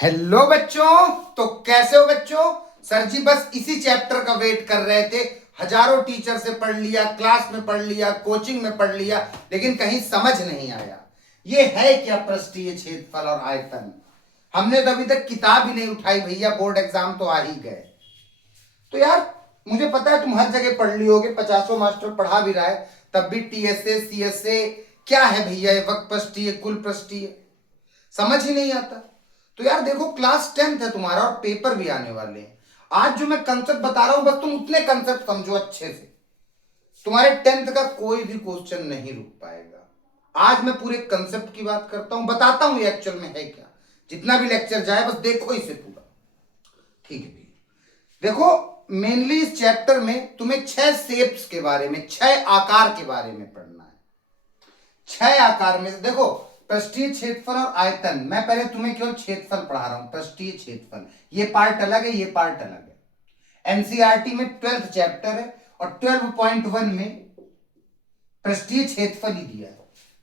Hello बच्चों। तो कैसे हो बच्चों? सर जी बस इसी चैप्टर का वेट कर रहे थे। हजारों टीचर से पढ़ लिया, क्लास में पढ़ लिया, कोचिंग में पढ़ लिया, लेकिन कहीं समझ नहीं आया ये है क्या पृष्ठीय क्षेत्रफल और आयतन। हमने तो अभी तक किताब ही नहीं उठाई भैया, बोर्ड एग्जाम तो आ ही गए। तो यार मुझे पता है तुम हर जगह पढ़ ली होगे, पचासों मास्टर पढ़ा भी रहा है, तब भी टीएसए सीएसए क्या है भैया, ये वक्र पृष्ठीय कुल पृष्ठीय समझ ही नहीं आता। तो यार देखो क्लास 10th है तुम्हारा और पेपर भी आने वाले हैं। आज जो मैं कंसेप्ट बता रहा हूं बस तुम उतने कंसेप्ट समझो अच्छे से, तुम्हारे 10th का कोई भी क्वेश्चन नहीं रुक पाएगा। आज मैं पूरे कंसेप्ट की बात करता हूं, बताता हूं ये एक्चुअल में है क्या। जितना भी लेक्चर जाए बस देखो इसे पूरा, ठीक है भैया। देखो मेनली इस चैप्टर में तुम्हें 6 शेप्स के बारे में, 6 आकार के बारे में पढ़ना है। 6 आकार में देखो पृष्ठीय क्षेत्रफल और आयतन, मैं पहले तुम्हें केवल क्षेत्रफल पढ़ा रहा हूं, पृष्ठीय क्षेत्रफल ये पार्ट अलग है, ये पार्ट अलग है। एनसीईआरटी में 12th चैप्टर है और 12.1 में पृष्ठीय क्षेत्रफल ही दिया है।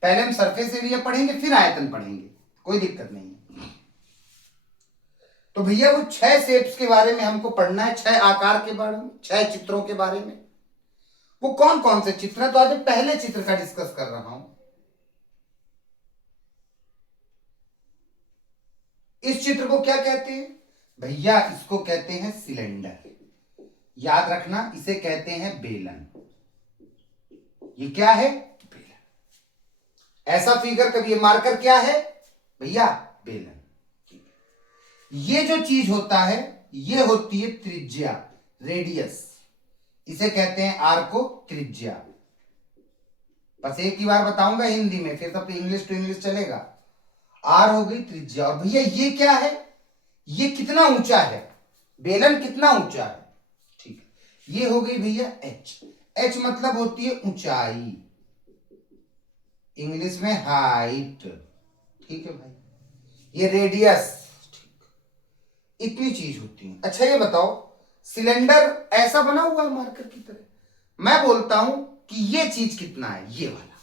पहले हम सरफेस एरिया पढ़ेंगे फिर आयतन पढ़ेंगे, कोई दिक्कत नहीं है। तो भैया वो 6 शेप्स के बारे में हमको पढ़ना है, 6 आकार के बारे में, 6 चित्रों के बारे में। वो कौन कौन से चित्र है, तो आज पहले चित्र का डिस्कस कर रहा हूं। इस चित्र को क्या कहते हैं भैया? इसको कहते हैं सिलेंडर। याद रखना इसे कहते हैं बेलन। ये क्या है? बेलन। ऐसा फिगर कभी, ये मार्कर क्या है भैया? बेलन। ये जो चीज होता है ये होती है त्रिज्या, रेडियस। इसे कहते हैं आर को त्रिज्या। बस एक ही बार बताऊंगा हिंदी में, फिर सब इंग्लिश टू इंग्लिश चलेगा। आर हो गई त्रिज्या। और भैया ये क्या है? ये कितना ऊंचा है, बेलन कितना ऊंचा है, ठीक है। ये हो गई भैया एच। एच मतलब होती है ऊंचाई, इंग्लिश में हाइट, ठीक है भाई। ये रेडियस, ठीक। इतनी चीज होती है। अच्छा ये बताओ सिलेंडर ऐसा बना हुआ है मार्कर की तरह, मैं बोलता हूं कि ये चीज कितना है, ये वाला,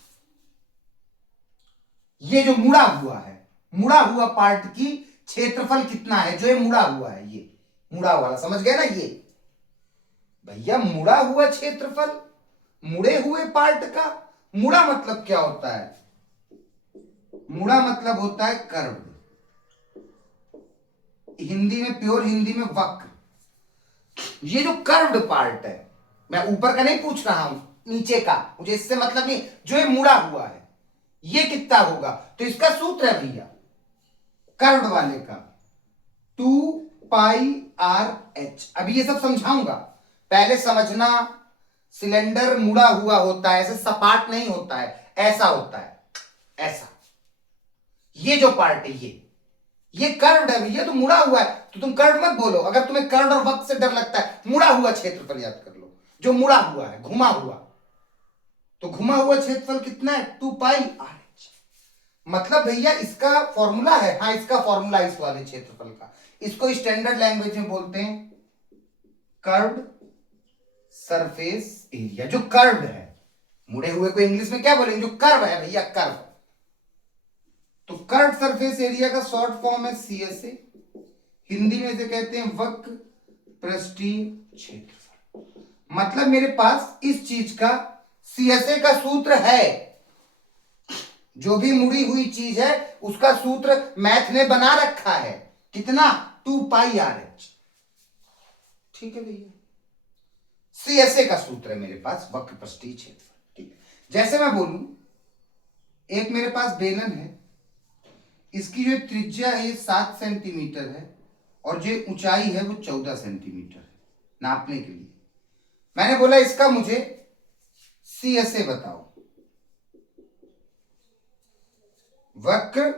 ये जो मुड़ा हुआ है, मुड़ा हुआ पार्ट की क्षेत्रफल कितना है, जो ये मुड़ा हुआ है, ये मुड़ा वाला, समझ गए ना? ये भैया मुड़ा हुआ क्षेत्रफल, मुड़े हुए पार्ट का। मुड़ा मतलब क्या होता है? मुड़ा मतलब होता है कर्व, हिंदी में, प्योर हिंदी में वक्र। ये जो कर्व्ड पार्ट है, मैं ऊपर का नहीं पूछ रहा हूं, नीचे का, मुझे इससे मतलब नहीं, जो ये मुड़ा हुआ है ये कितना होगा? तो इसका सूत्र है भैया कर्व्ड वाले का 2πr/h। अभी ये सब समझाऊंगा, पहले समझना। सिलेंडर मुड़ा हुआ होता है, ऐसे सपाट नहीं होता है, ऐसा होता है, ऐसा। ये जो पार्ट है ये कर्व्ड है भैया, तो मुड़ा हुआ है। तो तुम कर्व मत बोलो, अगर तुम्हें कर्व और वक्त से डर लगता है, मुड़ा हुआ क्षेत्रफल याद कर लो, जो मुड़ा हुआ है, घुमा हुआ। तो घुमा हुआ क्षेत्रफल कितना है? 2πr/h। मतलब भैया इसका फॉर्मूला है, हाँ इसका फॉर्मूला इस वाले क्षेत्रफल का, इसको स्टैंडर्ड लैंग्वेज में बोलते हैं कर्व्ड सरफेस एरिया। जो कर्व्ड है, मुड़े हुए को इंग्लिश में क्या बोलेंगे? जो कर्व है भैया, कर्व। तो कर्व्ड सरफेस एरिया का शॉर्ट फॉर्म है सीएसए, हिंदी में इसे कहते हैं वक्र पृष्ठीय क्षेत्रफल। मतलब मेरे पास इस चीज का सीएसए का सूत्र है, जो भी मुड़ी हुई चीज है उसका सूत्र मैथ ने बना रखा है, कितना? 2πr/h, ठीक है भैया। सीएसए का सूत्र है मेरे पास, वक्र पृष्ठीय क्षेत्रफल, ठीक है। जैसे मैं बोलूं एक मेरे पास बेलन है, इसकी जो त्रिज्या है 7 सेंटीमीटर है और जो ऊंचाई है वो 14 सेंटीमीटर है नापने के लिए। मैंने बोला इसका मुझे सीएसए बताओ, वक्र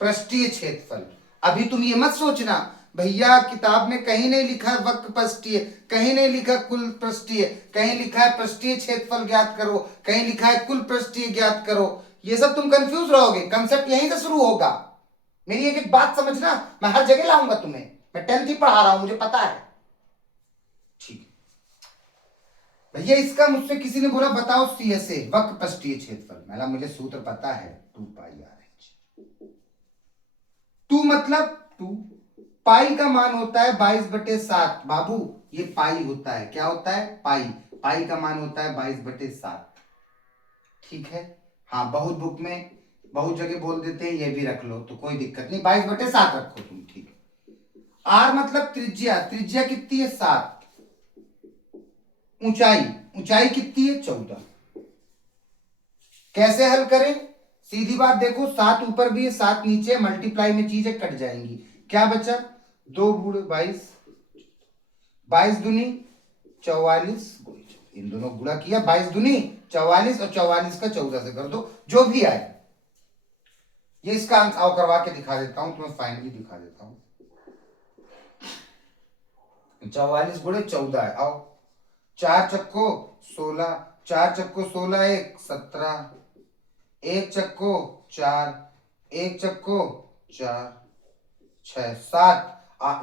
पृष्ठीय क्षेत्रफल। अभी तुम ये मत सोचना भैया किताब में कहीं नहीं लिखा है वक्र पृष्ठीय, कहीं नहीं लिखा कुल पृष्ठीय, कहीं लिखा है पृष्ठीय क्षेत्रफल ज्ञात करो, कहीं लिखा है कुल पृष्ठीय ज्ञात करो। ये सब तुम कंफ्यूज रहोगे, कंसेप्ट यहीं से शुरू होगा। मेरी एक एक बात समझना, मैं हर जगह लाऊंगा तुम्हें, मैं 10th ही पढ़ा रहा हूं, मुझे पता है, ठीक है भैया। इसका मुझसे किसी ने बोला बताओ सीएसए वक्र पृष्ठीय क्षेत्रफल, मैंने मुझे सूत्र पता है 2πr/h। 2 मतलब 2, पाई का मान होता है 22/7। बाबू ये पाई होता है, क्या होता है? पाई। पाई का मान होता है 22/7। ठीक है, हाँ बहुत बुक में बहुत जगह बोल देते हैं, ये भी रख लो तो कोई दिक्कत नहीं, 22/7 रखो तुम। ठीक है, आर मतलब त्रिज्या, त्रिज्या कितनी है? 7। ऊंचाई, ऊंचाई कितनी है? 14। कैसे हल करें? सीधी बात देखो, 7 ऊपर भी है 7 नीचे, मल्टीप्लाई में चीजें कट जाएंगी। क्या बचा? 2 गुणे 22, 22 दूनी 44, इन दोनों गुणा किया, 22 दूनी 44 और 44 का 14 से कर दो, जो भी आए। ये इसका अंक आओ करवा के दिखा देता हूं तुम्हें, फाइनली दिखा देता हूं। 44 गुणे 14 है, आओ। 4 चक्को 16, 4 चक्को 16, 1 17, 1 चक्को 4, 1 चक्को 4, 6 7,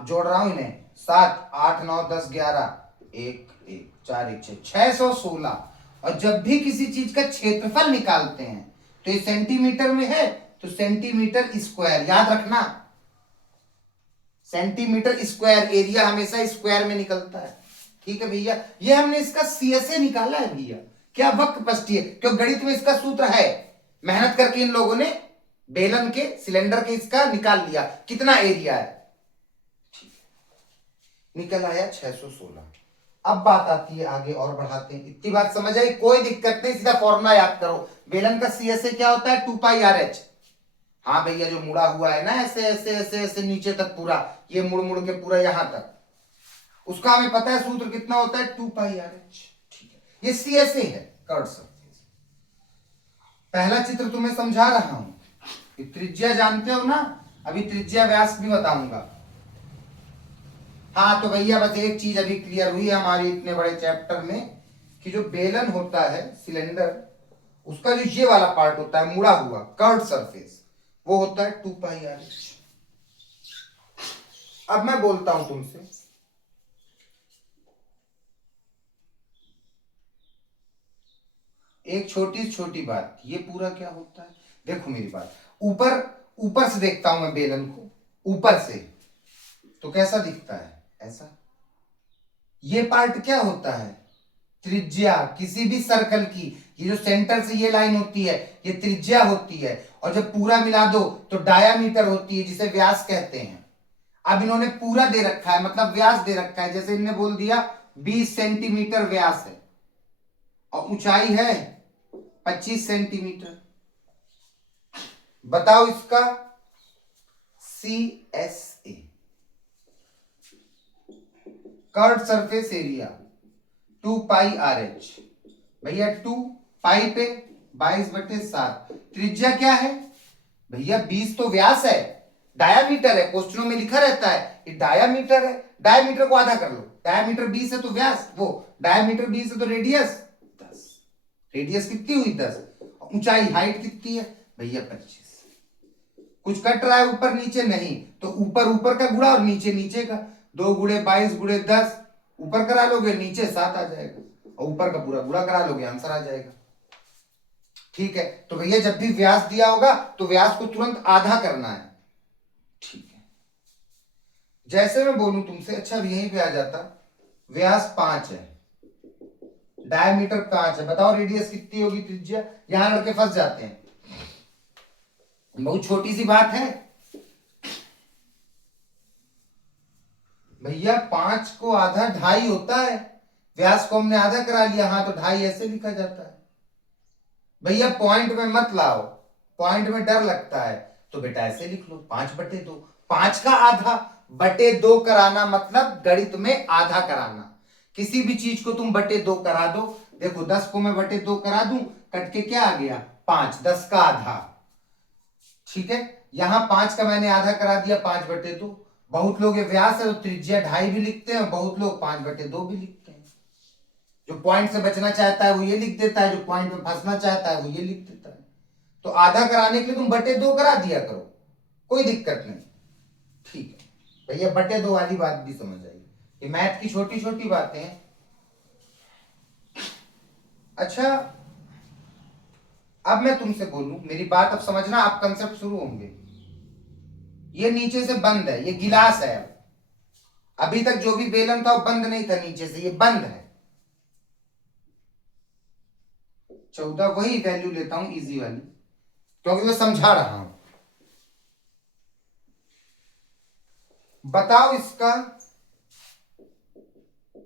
जोड़ रहा हूं इन्हें, 7 8 9 10 11, 1 1 4 1 6, 616। और जब भी किसी चीज का क्षेत्रफल निकालते हैं तो ये सेंटीमीटर में है तो सेंटीमीटर स्क्वायर, याद रखना सेंटीमीटर स्क्वायर, एरिया हमेशा स्क्वायर में निकलता है। ठीक है भैया, ये हमने इसका सीएसए निकाला है भैया, क्या वक्रपष्टीय, क्यों गणित में इसका सूत्र है, मेहनत करके इन लोगों ने बेलन के सिलेंडर के इसका निकाल लिया कितना एरिया है। निकल आया 616। अब बात आती है आगे और बढ़ाते हैं, इतनी बात समझ आई, कोई दिक्कत नहीं, सीधा फॉर्मूला याद करो। बेलन का सीएसए क्या होता है? 2πRh। हाँ भैया, जो मुड़ा हुआ है ना ऐसे ऐसे ऐसे ऐसे नीचे तक पूरा, ये मुड़ मुड़ के पूरा यहां तक, उसका हमें पता है सूत्र कितना होता है? 2πRh। ठीक है, ये सीएसए है, कर्व सरफेस। पहला चित्र तुम्हें समझा रहा हूं, त्रिज्या जानते हो ना, अभी त्रिज्या व्यास भी बताऊंगा। हाँ तो भैया बस एक चीज अभी क्लियर हुई है हमारी इतने बड़े चैप्टर में, कि जो बेलन होता है सिलेंडर, उसका जो ये वाला पार्ट होता है मुड़ा हुआ कर्व्ड सरफेस, वो होता है 2πRh। अब मैं बोलता हूं तुमसे, एक छोटी छोटी बात, ये पूरा क्या होता है? देखो मेरी बात, ऊपर ऊपर से देखता हूं मैं बेलन को, ऊपर से तो कैसा दिखता है? ऐसा। ये पार्ट क्या होता है? त्रिज्या किसी भी सर्कल की, ये जो सेंटर से ये लाइन होती है ये त्रिज्या होती है, और जब पूरा मिला दो तो डायामीटर होती है, जिसे व्यास कहते हैं। अब इन्होंने पूरा दे रखा है, मतलब व्यास दे रखा है, जैसे इन्होंने बोल दिया 20 सेंटीमीटर व्यास है और ऊंचाई है 25 सेंटीमीटर। बताओ इसका CSA, curved surface area 2πRh। भैया 2 पाई पे 22/7, त्रिज्या क्या है भैया? 20 तो व्यास है, डायामीटर है, क्वेश्चनों में लिखा रहता है ये डायामीटर है, डायामीटर को आधा कर लो, डायामीटर 20 है तो व्यास, वो डायामीटर 20 है तो रेडियस 10, रेडियस कितनी हुई? 10। ऊंचाई हाइट कितनी है भैया? 25। कुछ कट रहा है ऊपर नीचे? नहीं, तो ऊपर ऊपर का गुणा और नीचे नीचे का, 2 गुणे 22 गुणे 10, ऊपर करा लोगे नीचे 7 आ जाएगा, और ऊपर का पूरा गुणा करा लोगे आंसर आ जाएगा। ठीक है, तो भैया जब भी व्यास दिया होगा तो व्यास को तुरंत आधा करना है। ठीक है, जैसे मैं बोलूं तुमसे, अच्छा यहीं पे आ जाता, व्यास 5 है, डायमीटर 5 है, बताओ रेडियस कितनी होगी? त्रिज्या, यहां लड़के फंस जाते हैं, बहुत छोटी सी बात है भैया, 5 को आधा 2.5 होता है, व्यास को हमने आधा करा लिया, हाँ तो 2.5 ऐसे लिखा जाता है। भैया पॉइंट में मत लाओ, पॉइंट में डर लगता है, तो बेटा ऐसे लिख लो 5/2, 5 का आधा बटे 2 कराना मतलब गणित में आधा कराना। किसी भी चीज को तुम बटे 2 करा दो, देखो 10 को मैं बटे 2 करा दूं, कट के क्या आ गया? 5, 10 का आधा। ठीक है, यहां 5 का मैंने आधा करा दिया, 5/2। बहुत लोग ये व्यास है तो त्रिज्या 2.5 भी लिखते हैं, बहुत लोग 5/2 भी लिखते हैं। जो पॉइंट से बचना चाहता है वो ये लिख देता है, जो पॉइंट में फंसना चाहता है वो ये लिख देता है। तो आधा कराने के लिए तुम बटे 2 करा दिया करो, कोई दिक्कत नहीं। ठीक है भैया, बटे 2 वाली बात भी समझ आई, ये मैथ की छोटी छोटी बातें हैं। अच्छा अब मैं तुमसे बोलूं, मेरी बात अब समझना, अब कंसेप्ट शुरू होंगे। ये नीचे से बंद है, ये गिलास है। अभी तक जो भी बेलन था वो बंद नहीं था नीचे से, ये बंद है। 14 वही वैल्यू लेता हूं इजी वाली, क्योंकि मैं समझा रहा हूं। बताओ इसका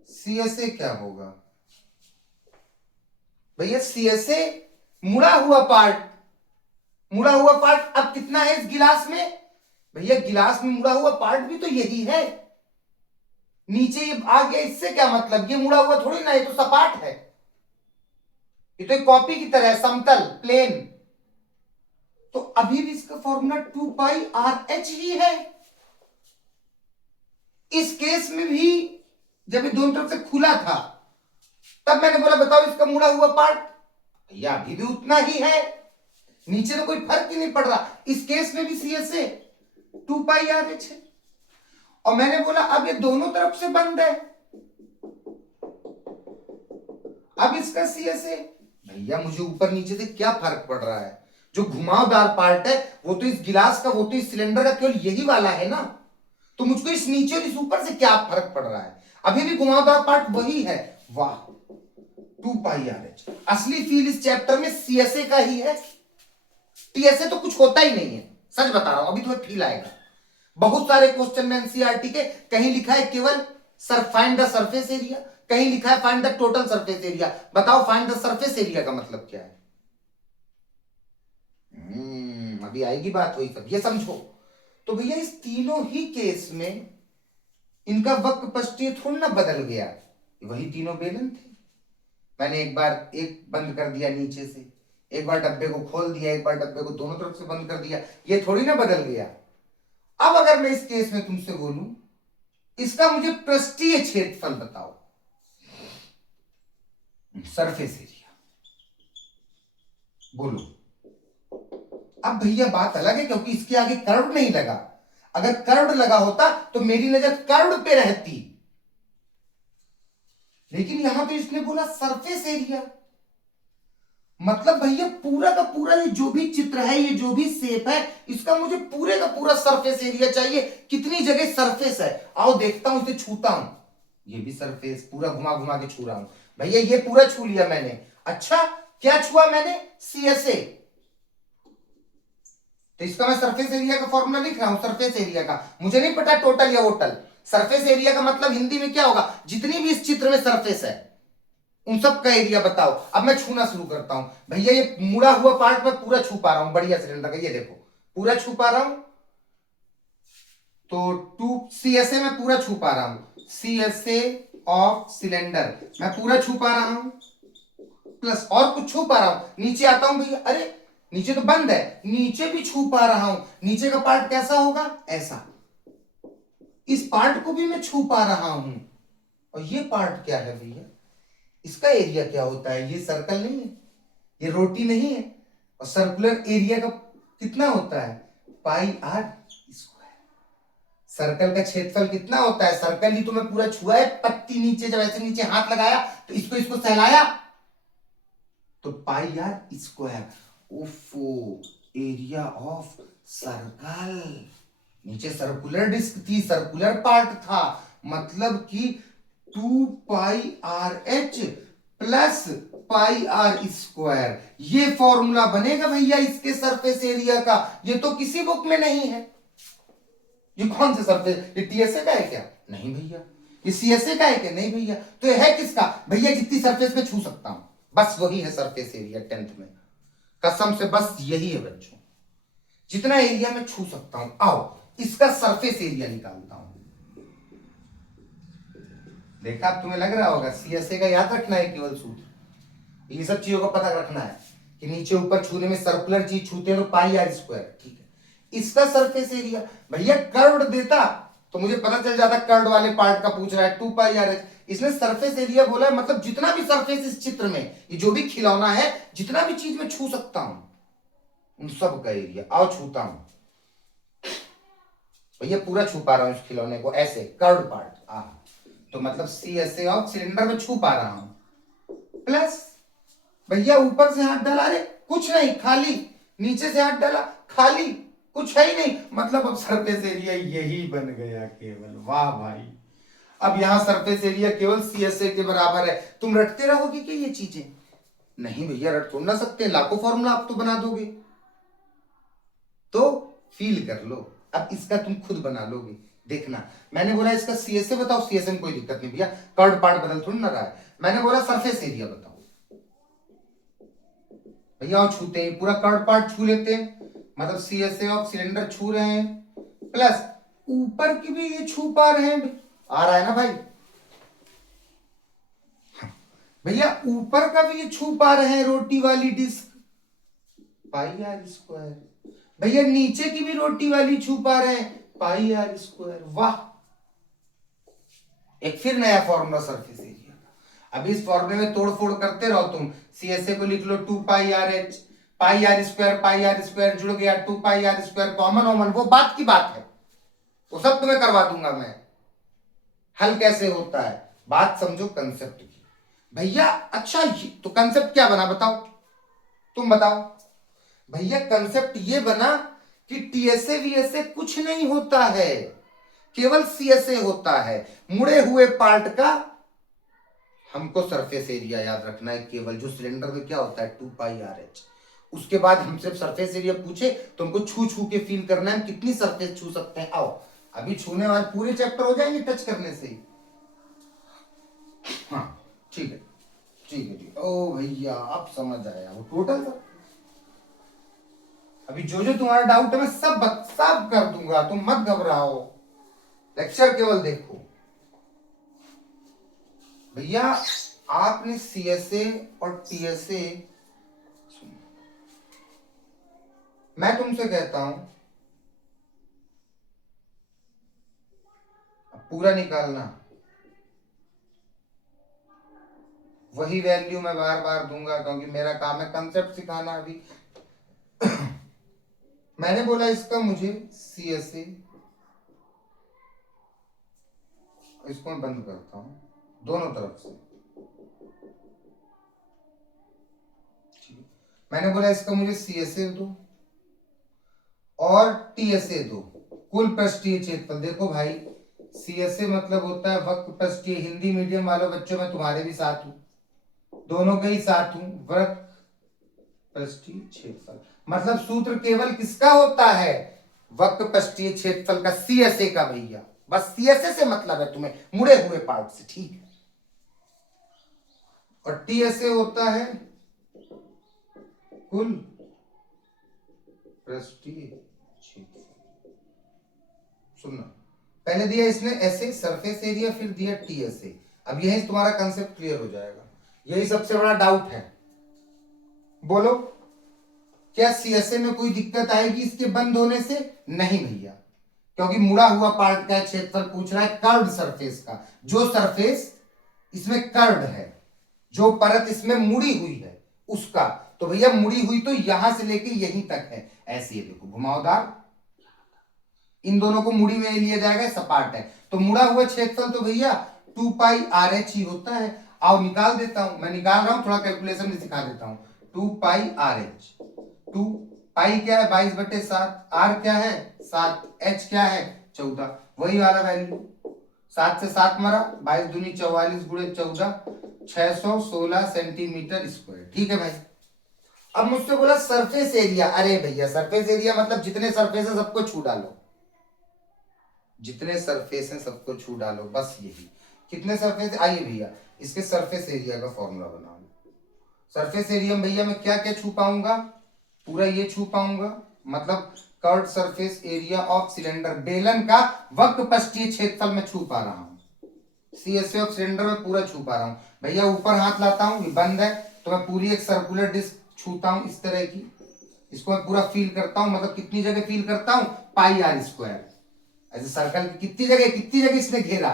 सीएसए क्या होगा। भैया सीएसए मुड़ा हुआ पार्ट, मुड़ा हुआ पार्ट अब कितना है इस गिलास में? भैया गिलास में मुड़ा हुआ पार्ट भी तो यही है। नीचे ये आ गया, इससे क्या मतलब? ये मुड़ा हुआ थोड़ी ना, ये तो सपाट है, ये तो एक कॉपी की तरह है, समतल प्लेन। तो अभी भी इसका फॉर्मूला 2πRh ही है। इस केस में भी जब ये दोनों तरफ से खुला था तब मैंने बोला बताओ इसका मुड़ा हुआ पार्ट, भैया अभी भी उतना ही है, नीचे तो कोई फर्क ही नहीं पड़ रहा। इस केस में भी सीएसए 2πRh है। और मैंने बोला अब ये दोनों तरफ से बंद है, अब इसका सीएसए, भैया मुझे ऊपर नीचे से क्या फर्क पड़ रहा है? जो घुमावदार पार्ट है वो तो इस गिलास का, वो तो इस सिलेंडर का केवल यही वाला है ना, तो मुझको इस नीचे और इस ऊपर से क्या फर्क पड़ रहा है? अभी भी घुमावदार पार्ट वही है। वाह, 2πRh। असली फील इस चैप्टर में सीएसए का ही है, टीएसए तो कुछ होता ही नहीं है, सच बता रहा हूं। अभी तुम्हें फील आएगा। बहुत सारे क्वेश्चन में एनसीईआरटी के कहीं लिखा है केवल फाइंड द सरफेस एरिया, कहीं लिखा है find the total surface area. बताओ फाइंड द सरफेस एरिया का मतलब क्या है? अभी आएगी बात वही सब, ये समझो। तो भैया इस तीनों ही केस में इनका वक्र पृष्ठीय थोड़ा ना बदल गया, वही तीनों बेलन थे। मैंने एक बार एक बंद कर दिया नीचे से, एक बार डब्बे को खोल दिया, एक बार डब्बे को दोनों तरफ से बंद कर दिया, ये थोड़ी ना बदल गया। अब अगर मैं इस केस में तुमसे बोलूं इसका मुझे पृष्ठीय क्षेत्रफल बताओ, सरफेस एरिया बोलो। अब भैया बात अलग है, क्योंकि इसके आगे कर्व नहीं लगा। अगर कर्व लगा होता तो मेरी नजर कर्व पे रहती, लेकिन यहां पे इसने बोला सरफेस एरिया। मतलब भैया पूरा का पूरा ये जो भी चित्र है, ये जो भी शेप है, इसका मुझे पूरे का पूरा सरफेस एरिया चाहिए। कितनी जगह सरफेस है, आओ देखता हूं, इसे छूता हूं। ये भी सरफेस पूरा घुमा घुमा के छू रहा हूं। भैया ये पूरा छू लिया मैंने। अच्छा क्या छुआ मैंने? सीएसए। तो इसका मैं सरफेस एरिया का फॉर्मूला लिख रहा हूं, सरफेस एरिया का। मुझे नहीं पता टोटल या वोटल। सरफेस एरिया का मतलब हिंदी में क्या होगा? जितनी भी इस चित्र में सरफेस है उन सब का एरिया बताओ। अब मैं छूना शुरू करता हूं। भैया ये मुड़ा हुआ पार्ट मैं पूरा छू पा रहा हूं, बढ़िया सिलेंडर का, ये देखो पूरा छू पा रहा हूं। तो 2 सीएसए मैं पूरा छू पा रहा हूं, सीएसए ऑफ सिलेंडर मैं पूरा छू पा रहा हूं, प्लस और कुछ छू पा रहा हूं। नीचे आता हूं भैया, अरे नीचे तो बंद है, नीचे भी छू पा रहा हूं। नीचे का पार्ट कैसा होगा? ऐसा। इस पार्ट को भी मैं छू पा रहा हूं। और ये पार्ट क्या है भैया? इसका एरिया क्या होता है? ये सर्कल नहीं है, ये रोटी नहीं है। और सर्कुलर एरिया का कितना होता है? πr²। सर्कल का क्षेत्रफल कितना होता है? सर्कल ही तो मैं पूरा छुआ है, पत्ती नीचे जब ऐसे नीचे हाथ लगाया तो इसको सहलाया, तो πr²। उफो, एरिया ऑफ सर्कल। नीचे सर्कुलर डिस्क थी, सर्कुलर पार्ट था, मतलब कि 2πRh प्लस πr²। ये फॉर्मूला बनेगा भैया इसके सरफेस एरिया का। ये तो किसी बुक में नहीं है। ये कौन सा सरफेस? ये टीएसए का है क्या? नहीं भैया। ये सीएसए का है क्या? नहीं भैया। तो ये है किसका? भैया जितनी सरफेस में छू सकता हूं बस वही है सरफेस एरिया 10th में। कसम से बस यही है बच्चों, जितना एरिया में छू सकता हूं। आओ इसका सरफेस एरिया निकालता हूं। देखा, अब तुम्हें लग रहा होगा सीएसए का याद रखना है केवल सूत्र। ये सब चीजों का पता रखना है कि नीचे ऊपर छूने में सर्कुलर चीज छूते हैं तो πr²। ठीक है, इसका सरफेस एरिया भैया कर्व्ड देता तो मुझे पता चल जाता। कर्व्ड वाले पार्ट का पूछ रहा है 2πRh, इसने सरफेस एरिया बोला है, मतलब जितना भी सरफेस इस चित्र में, ये जो भी खिलौना है, जितना भी चीज में छू सकता हूं उन सब का एरिया। आओ छूता हूं भैया, पूरा छू पा रहा हूं इस खिलौने को, ऐसे कर्व्ड पार्ट। तो मतलब सीएसए ऑफ सिलेंडर में छू पा रहा हूं, प्लस भैया ऊपर से हाथ डाला, अरे कुछ नहीं, खाली। नीचे से हाथ डाला, खाली। कुछ है ही नहीं, मतलब अब सरफेस एरिया यही बन गया केवल। वाह भाई, अब यहां सरफेस एरिया केवल CSA के बराबर है। तुम रटते रहोगे क्या ये चीजें? नहीं भैया, रट थोड़ ना सकते, लाखों फॉर्मूला आप तो बना दोगे। तो फील कर लो, अब इसका तुम खुद बना लोगे, देखना। मैंने बोला इसका CSA बताओ, CSA में कोई दिक्कत नहीं भैया, कर्ड पार्ट बदल थोड़ी ना रहा है। मैंने बोला सरफेस एरिया बताओ, भैया और छूते हैं, पूरा कर्ड पार्ट छू लेते हैं, मतलब CSA ऑफ सिलेंडर छू रहे हैं, प्लस ऊपर की भी ये छू पा रहे हैं, आ रहा है ना भाई? भैया ऊपर का भी ये छू पा रहे हैं, रोटी वाली डिस्क, पाई आर स्क्वायर। भैया नीचे की भी रोटी वाली छू पा रहे हैं, पाई आर स्क्वायर। वाह, एक फिर नया फॉर्मूला सरफेस एरिया का। अभी इस फॉर्मूले में तोड़ फोड़ करते रहो तुम। CSA को लिख लो 2 pi r h, pi r square जुड़ गया, 2 पाई आर स्क्वायर कॉमन ओमन, वो बात की बात है, वो सब तुम्हें करवा दूंगा मैं। हल कैसे होता है, बात समझो कंसेप्ट की भैया। अच्छा तो कंसेप्ट क्या बना बताओ, तुम बताओ। भैया कंसेप्ट ये बना कि TSA VSA कुछ नहीं होता है, केवल CSA होता है। मुड़े हुए पार्ट का हमको सरफेस एरिया याद रखना है केवल, जो सिलेंडर में क्या होता है 2 पाई आर एच। उसके बाद हमसे सरफेस एरिया पूछे तो हमको छू छू के फील करना है कितनी सरफेस छू सकते हैं। आओ अभी छूने वाले पूरे चैप्टर हो जाएंगे टच करने से ही। हाँ ठीक है, ठीक है, ठीक है। ओ भैया अब समझ आया, वो टोटल था। अभी जो जो तुम्हारा डाउट है मैं सब कर दूंगा, तुम मत घबराओ, लेक्चर केवल देखो। भैया आपने CSA और TSA, मैं तुमसे कहता हूं पूरा निकालना, वही वैल्यू मैं बार बार दूंगा क्योंकि मेरा काम है कंसेप्ट सिखाना। अभी मैंने बोला इसका मुझे CSA, इसको मैं बंद करता हूं दोनों तरफ से। मैंने बोला इसका मुझे CSA दो और TSA दो, कुल पृष्ठीय क्षेत्रफल। देखो भाई CSA मतलब होता है वक्र पृष्ठीय, हिंदी मीडियम वालों बच्चों में तुम्हारे भी साथ हूं, दोनों के ही साथ हूं, वक्र पृष्ठीय क्षेत्रफल। मतलब सूत्र केवल किसका होता है, वक्र पृष्ठीय क्षेत्रफल का, CSA का भैया। बस CSA से मतलब है तुम्हें, मुड़े हुए पार्ट से, ठीक है। और TSA होता है कुल पृष्ठीय क्षेत्रफल। सुनना, पहले दिया इसने ऐसे सरफेस एरिया, फिर दिया TSA। अब यही तुम्हारा कंसेप्ट क्लियर हो जाएगा, यही सबसे बड़ा डाउट है। बोलो क्या CSA में कोई दिक्कत आएगी इसके बंद होने से? नहीं भैया, क्योंकि मुड़ा हुआ पार्ट का क्षेत्रफल पूछ रहा है कर्व्ड सरफेस का, जो सरफेस इसमें कर्व्ड है, जो परत इसमें मुड़ी हुई है उसका। तो भैया मुड़ी हुई तो यहां से लेके यहीं तक है, ऐसे ये देखो घुमावदार, इन दोनों को मुड़ी में लिया जाएगा, सपाट है। तो मुड़ा हुआ क्षेत्रफल तो भैया 2 पाई आर एच ही होता है। आओ निकाल देता हूं, मैं निकाल रहा हूं, थोड़ा कैलकुलेशन में सिखा देता हूं। 2 पाई आर एच, 2 पाई क्या है 22/7, आर क्या है 7, एच क्या है 14, वही वाला वैल्यू 7 से 7 मरा, 22 दूनी 44 गुणे 14, 616 सेंटीमीटर स्क्वायर। ठीक है भाई। अब मुझसे बोला सरफेस एरिया, अरे भैया सरफेस एरिया मतलब जितने सरफेस है सबको छू डालो, जितने सरफेस हैं सबको छू डालो, बस यही। कितने सरफेस, आइए भैया इसके सरफेस एरिया का फॉर्मूला बनाओ। सरफेस एरिया में भैया मैं क्या क्या छू पाऊंगा, पूरा ये छू पाऊंगा, मतलब curved surface area of cylinder, बेलन का वक्र पृष्ठीय क्षेत्रफल में छू पा रहा हूं, CSA ऑफ सिलेंडर में पूरा छू पा रहा हूं। भैया ऊपर हाथ लाता हूं, ये बंद है, तो मैं पूरी एक सर्कुलर डिस्क छूता हूं इस तरह की, इसको मैं पूरा फील करता हूं, मतलब कितनी जगह फील करता हूं, पाई आर स्क्वायर। ऐसे सर्कल कितनी जगह इसने घेरा,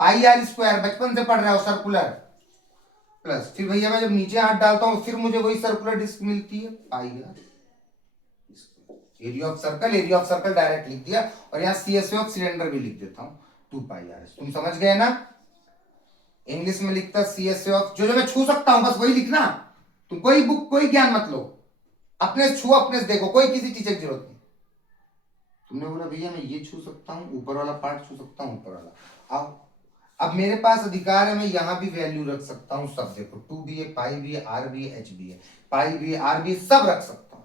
पाई आर स्क्वायर, बचपन से पढ़ रहा हो सर्कुलर, प्लस फिर भैया मैं जब नीचे हाथ डालता हूं फिर मुझे वही सर्कुलर डिस्क मिलती है, pi r. Area of circle direct लिख दिया, और यहाँ CSA ऑफ सिलेंडर भी लिख देता हूं 2 पाई आर। तुम समझ गए ना, इंग्लिश में लिखता CSA ऑफ, जो जो मैं छू सकता हूं बस वही लिखना, तुम कोई बुक कोई ज्ञान मत लो, अपने छुओ अपने से देखो, कोई किसी टीचर की जरूरत नहीं। तुमने बोला भैया मैं ये छू सकता हूँ, ऊपर वाला पार्ट छू सकता हूँ, ऊपर वाला। आओ, अब मेरे पास अधिकार है, मैं यहाँ भी वैल्यू रख सकता हूँ सब। देखो 2 भी है, पाई भी है, आर भी है, एच भी है, पाई भी है, आर भी है, सब रख सकता हूँ।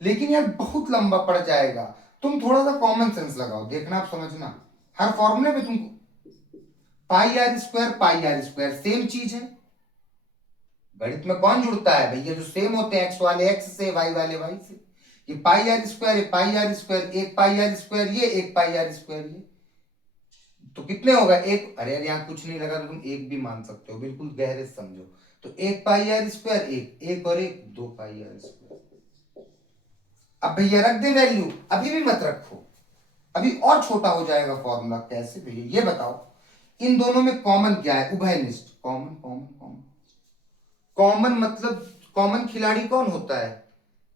लेकिन यार बहुत लंबा पड़ जाएगा। तुम थोड़ा सा कॉमन सेंस लगाओ, देखना आप समझना। हर फॉर्मूले में तुमको पाई आर स्क्वायर सेम चीज है। गणित में कौन जुड़ता है भैया? जो सेम होते हैं, एक्स वाले एक्स से, वाई वाले वाई से। ये पाई आर स्क्वायर है, पाई आर स्क्वायर, एक पाई आर स्क्वायर ये, एक पाई आर स्क्वायर ये, तो कितने होगा? एक, अरे यार यहाँ कुछ नहीं लगा तो तुम एक भी मान सकते हो, बिल्कुल गहरे से समझो। तो एक पाई आर स्क्वायर, एक, एक और एक, दो पाई आर स्क्वायर। अब भैया रख दे वैल्यू, अभी भी मत रखो, अभी और छोटा हो जाएगा फॉर्मूला। कैसे भैया ये बताओ? इन दोनों में कॉमन क्या है? उभयनिष्ठ। कॉमन कॉमन कॉमन कॉमन मतलब कॉमन खिलाड़ी कौन होता है?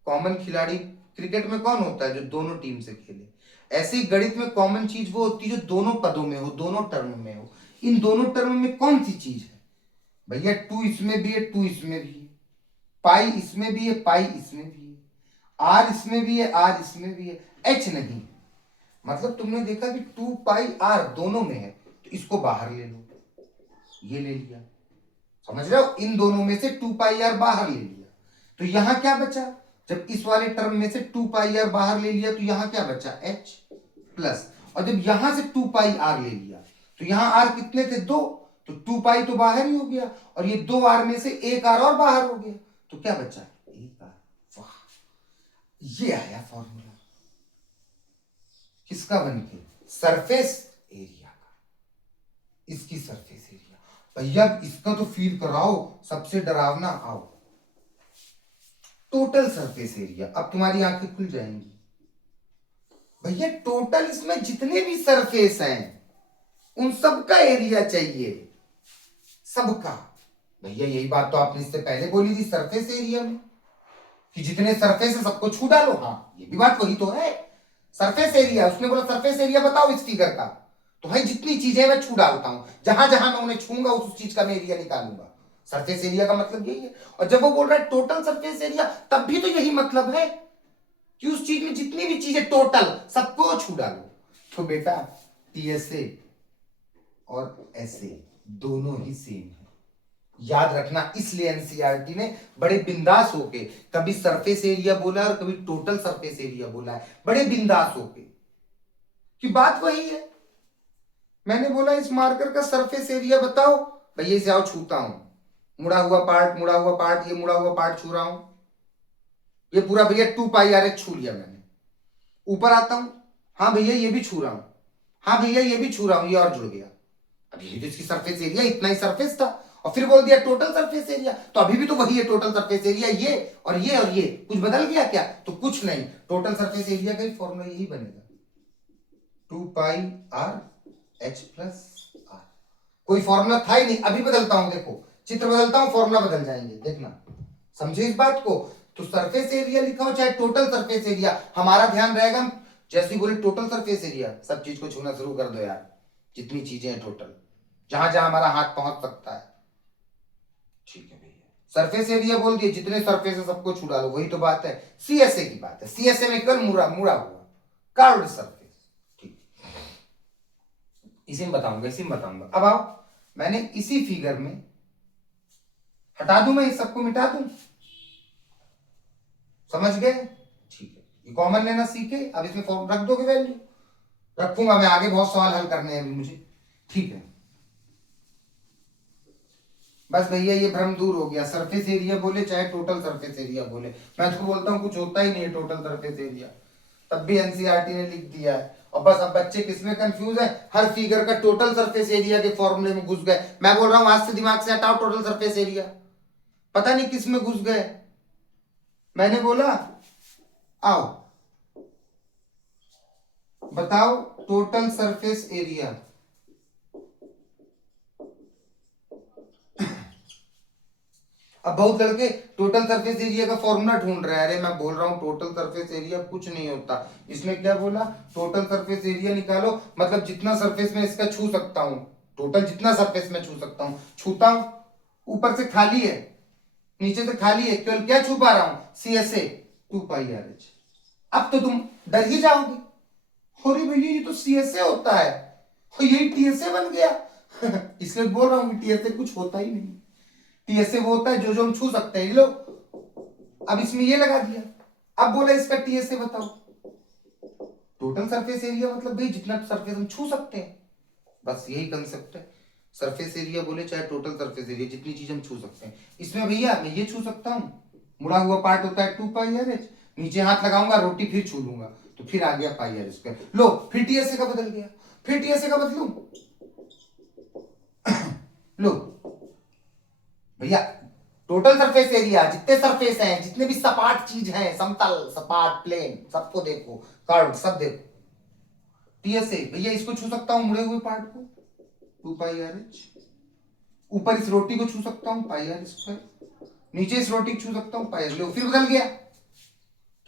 कॉमन खिलाड़ी क्रिकेट में कौन होता है? जो दोनों टीम से खेले। ऐसे ही गणित में कॉमन चीज वो होती है जो दोनों पदों में हो, दोनों टर्म में हो। इन दोनों टर्म में कौन सी चीज है भैया? 2 इसमें भी है, 2 इसमें भी है, पाई इसमें भी है, पाई इसमें भी है, आर इसमें भी है, आर इसमें भी है, एच नहीं। मतलब तुमने देखा कि 2 पाई आर दोनों में है, तो इसको बाहर ले लो, ये ले लिया। समझ रहे हो? इन दोनों में से 2 पाई आर बाहर ले लिया, तो यहां क्या बचा? जब इस वाले टर्म में से 2 पाई आर बाहर ले लिया तो यहां क्या बचा? H plus. और जब यहां से 2 पाई आर ले लिया तो यहां आर कितने थे? 2, तो 2 पाई तो बाहर ही हो गया, और ये 2 आर में से एक आर और बाहर हो गया, तो क्या बचा? एक आर। वाह, ये आया फॉर्मूला किसका बनके? सरफेस एरिया का। इसकी सरफेस एरिया भैया, इसका तो फील कराओ, सबसे डरावना। आओ, टोटल सरफेस एरिया। अब तुम्हारी आंखें खुल जाएंगी भैया। टोटल इसमें जितने भी सरफेस हैं उन सबका एरिया चाहिए, सबका। भैया यही बात तो आपने इससे पहले बोली थी सरफेस एरिया में, कि जितने सरफेस है सबको छू डालो। हाँ, ये भी बात वही तो है, सरफेस एरिया। उसने बोला सरफेस एरिया बताओ इस फिगर का, तो भाई जितनी चीजें मैं छू डालता हूं, जहां जहां मैं उन्हें छूंगा उस चीज का मैं एरिया निकालूंगा। सरफेस एरिया का मतलब यही है। और जब वो बोल रहा है टोटल सरफेस एरिया, तब भी तो यही मतलब है कि उस चीज में जितनी भी चीजें टोटल, सबको छू डालो। तो बेटा टीएसए और एसए दोनों ही सेम है, याद रखना। इसलिए एनसीईआरटी ने बड़े बिंदास होके कभी सरफेस एरिया बोला और कभी टोटल सरफेस एरिया बोला है, बड़े बिंदास होके, कि बात वही है। मैंने बोला इस मार्कर का सरफेस एरिया बताओ, भैया इसे आओ छूता हूं, मुड़ा हुआ पार्ट, मुड़ा हुआ पार्ट, ये मुड़ा हुआ पार्ट छू रहा हूं, ये पूरा भैया 2 पाई आर एच छू लिया मैंने। ऊपर आता हूं, हाँ भैया ये भी छू रहा हूं, हाँ भैया ये भी छू रहा हूं, ये और जुड़ गया। अब ये तो इसकी सरफेस एरिया, इतना ही सरफेस था, और फिर बोल दिया टोटल सरफेस एरिया, तो अभी भी तो वही है टोटल सरफेस एरिया, ये और ये और ये। कुछ बदल गया क्या? तो कुछ नहीं, टोटल सरफेस एरिया का ही फॉर्मूला यही बनेगा, 2 pi r H plus are. कोई फॉर्मूला था ही नहीं, अभी बदलता हूं, देखो चित्र बदलता हूं, फॉर्मूला बदल जाएंगे, देखना। समझे इस बात को? तो सरफेस एरिया लिखा हो चाहे टोटल सरफेस एरिया, हमारा ध्यान रहेगा, जैसे बोले टोटल सरफेस एरिया, सब चीज को छूना शुरू कर दो यार, जितनी चीजें हैं टोटल, जहां जहां हमारा हाथ पहुंच सकता है। ठीक है भैया, सरफेस एरिया बोल दिए, जितने सरफेस है सबको छू डालो, वही तो बात है, सीएसए की बात है। सीएसए में केवल मुड़ा मुड़ा हुआ कार्व्ड सरफेस। ठीक, इसी में बताऊंगा, इसी में बताऊंगा। अब आओ, मैंने इसी फिगर में हटा दूं, मैं इस सबको मिटा दूं, समझ गए? ठीक है, ये कॉमन लेना सीखे, अब इसमें फॉर्म रख दोगे वैल्यू? रखूंगा मैं, आगे बहुत सवाल हल करने हैं अभी मुझे। ठीक है, बस भैया ये भ्रम दूर हो गया, सरफेस एरिया बोले चाहे टोटल सरफेस एरिया बोले, मैं तो बोलता हूँ कुछ होता ही नहीं है टोटल सरफेस एरिया, तब भी एनसीईआरटी ने लिख दिया है। और बस अब बच्चे किसमें कंफ्यूज है? हर फिगर का टोटल सरफेस एरिया के फॉर्मूले में घुस गए। मैं बोल रहा हूं आज से दिमाग से हटाओ टोटल सरफेस एरिया, पता नहीं किस में घुस गए। मैंने बोला आओ बताओ टोटल सरफेस एरिया। अब बहुत लड़के टोटल सरफेस एरिया का फॉर्मूला ढूंढ रहे हैं। अरे मैं बोल रहा हूं टोटल सरफेस एरिया कुछ नहीं होता। इसमें क्या बोला? टोटल सरफेस एरिया निकालो, मतलब जितना सरफेस में इसका छू सकता हूं, टोटल जितना सरफेस में छू सकता हूं छूता हूं। ऊपर से खाली है, नीचे से खाली है, केवल क्या छू पा रहा हूं? CSA 2 pi r H. अब तो तुम डर ही जाओगे, अरे भैया ये तो सीएसए होता है और यही टीएसए बन गया। इसलिए बोल रहा हूँ कि टीएसए कुछ होता ही नहीं। टीएसए वो होता है जो जो हम छू सकते हैं। लो अब इसमें ये लगा दिया, अब बोला इसका टीएसए बताओ। टोटल सरफेस एरिया मतलब भाई जितना सरफेस हम छू सकते हैं, बस यही कंसेप्ट है। सरफेस एरिया बोले चाहे टोटल सरफेस एरिया, जितनी चीज हम छू सकते हैं। इसमें भैया मैं ये छू सकता हूँ, मुड़ा हुआ पार्ट होता है 2πr/h, नीचे हाथ लगाऊंगा रोटी फिर छू लूंगा तो फिर आ गया πr²। लो फिर टीएसए का बदल गया, फिर टीएसए का बदलू। लो भैया टोटल सरफेस एरिया, जितने सरफेस हैं, जितने भी सपाट चीज हैं, समतल सपाट प्लेन, सबको देखो, कर्व सब देखो। टीएसए भैया इसको छू सकता हूं मुड़े हुए पार्ट को 2πr/h, ऊपर इस रोटी को छू सकता हूं πr², नीचे इस रोटी को छू सकता हूं πr। लो फिर बदल गया।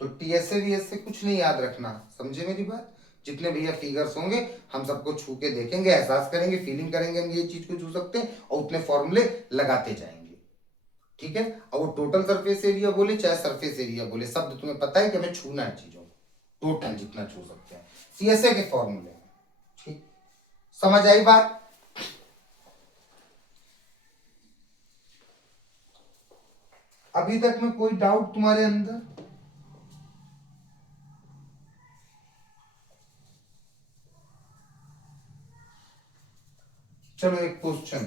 तो टीएसए वीएसए कुछ नहीं याद रखना, समझे मेरी बात। जितने भैया फिगर्स होंगे हम सबको छू के देखेंगे, एहसास करेंगे, फीलिंग करेंगे हम ये चीज को छू सकते हैं और उतने फॉर्मूले लगाते जाएंगे, ठीक है। और वो टोटल सरफेस एरिया बोले चाहे सरफेस एरिया बोले, शब्द तुम्हें पता है कि हमें छूना है चीजों को, टोटल जितना छू सकते हैं, सीएसए के फॉर्मूले। ठीक, समझ आई बात। अभी तक में कोई डाउट तुम्हारे अंदर? चलो एक question,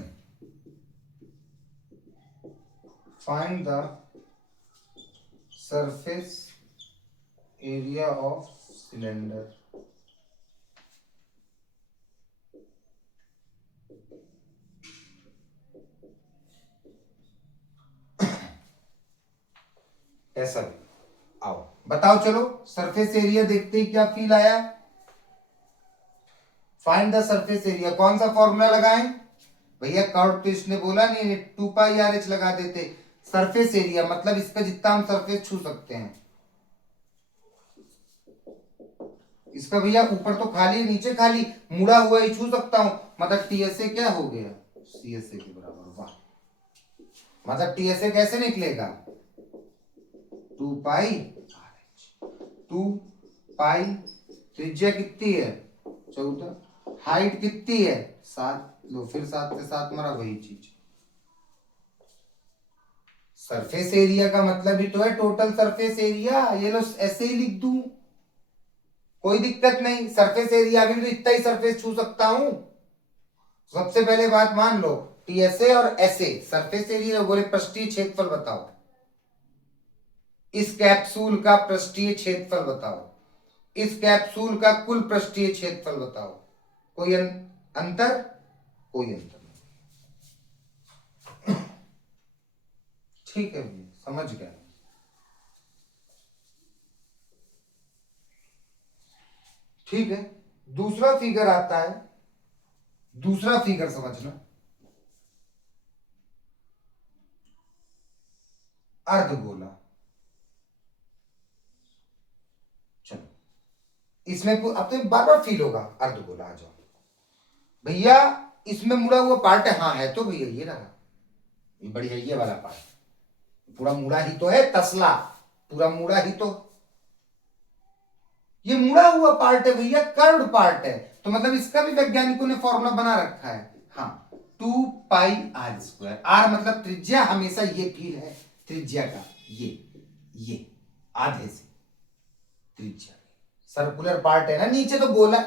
find the surface area of cylinder. ऐसा भी आओ बताओ, चलो सरफेस एरिया देखते ही क्या फील आया। फाइंड द सरफेस एरिया, कौन सा फॉर्मूला लगाएं भैया? कर्व ट्विस्ट ने बोला नहीं, 2πr/h लगा देते। सरफेस एरिया मतलब इसका जितना हम सरफेस छू सकते हैं, इसका भैया ऊपर तो खाली नीचे खाली, मुड़ा हुआ ही छू सकता हूं, मतलब टीएसए क्या हो गया? सीएसए के बराबर। वाह, मतलब टीएसए कैसे निकलेगा? 2πr/h। 2π त्रिज्या कितनी है? 14। हाइट कितनी है? 7। लो फिर 7 से 7 मरा, वही चीज। सरफेस एरिया का मतलब ही तो है टोटल सरफेस एरिया। ये लो ऐसे ही लिख दूं, कोई दिक्कत नहीं। सरफेस एरिया अभी भी इतना ही सरफेस छू सकता हूं। सबसे पहले बात मान लो, टीएसए और एसए सरफेस एरिया बोले पृष्ठीय क्षेत्रफल बताओ, इस कैप्सूल का पृष्ठीय क्षेत्रफल बताओ, इस कैप्सूल का कुल पृष्ठीय क्षेत्रफल बताओ। कोई अंतर? कोई अंतर नहीं। ठीक है भैया, समझ गया। ठीक है, दूसरा फिगर आता है, दूसरा फिगर समझना, अर्धगोला। चलो इसमें अब तो बार बार फील होगा, अर्धगोला आ जाओ भैया। इसमें मुड़ा हुआ पार्ट है, हाँ है तो भैया ये रहा, ये बढ़िया, ये वाला पार्ट पूरा मुड़ा ही तो है, तसला पूरा मुड़ा ही तो, ये मुड़ा हुआ पार्ट है भैया, कर्व्ड पार्ट है। तो मतलब इसका भी वैज्ञानिकों ने फॉर्मूला बना रखा है, हाँ 2πr²। आर मतलब त्रिज्या, हमेशा ये फील है त्रिज्या का, ये आधे से त्रिज्या, सर्कुलर पार्ट है ना नीचे, तो गोला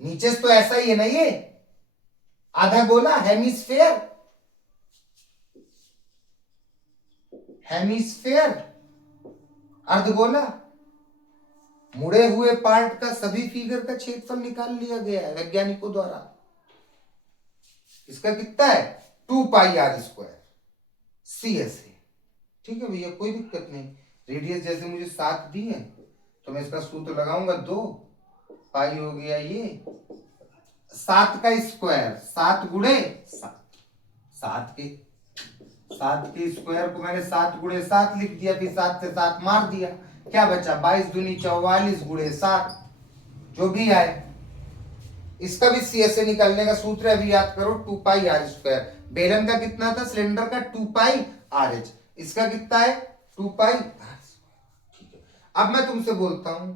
नीचे तो ऐसा ही है ना, ये आधा गोला, हेमिस्फेयर, हेमिस्फेयर अर्धगोला। मुड़े हुए पार्ट का सभी फिगर का क्षेत्रफल निकाल लिया गया है वैज्ञानिकों द्वारा। इसका कितना है? 2πr², CSA. ठीक है भैया, कोई दिक्कत नहीं। रेडियस जैसे मुझे 7 दी है तो मैं इसका सूत्र लगाऊंगा, 2 पाई हो गया ये 7 का स्क्वायर, 7 गुणे 7, 7 के स्क्वायर को मैंने 7 गुणे 7 लिख दिया, फिर 7 से 7 मार दिया, क्या बचा? 22 दूनी 44 गुणे 7, जो भी आए। इसका भी सीएसए निकालने का सूत्र है, अभी याद करो, 2πr²। बेलन का कितना था? सिलेंडर का 2πr/h, इसका कितना है? 2πr²। ठीक है, अब मैं तुमसे बोलता हूं,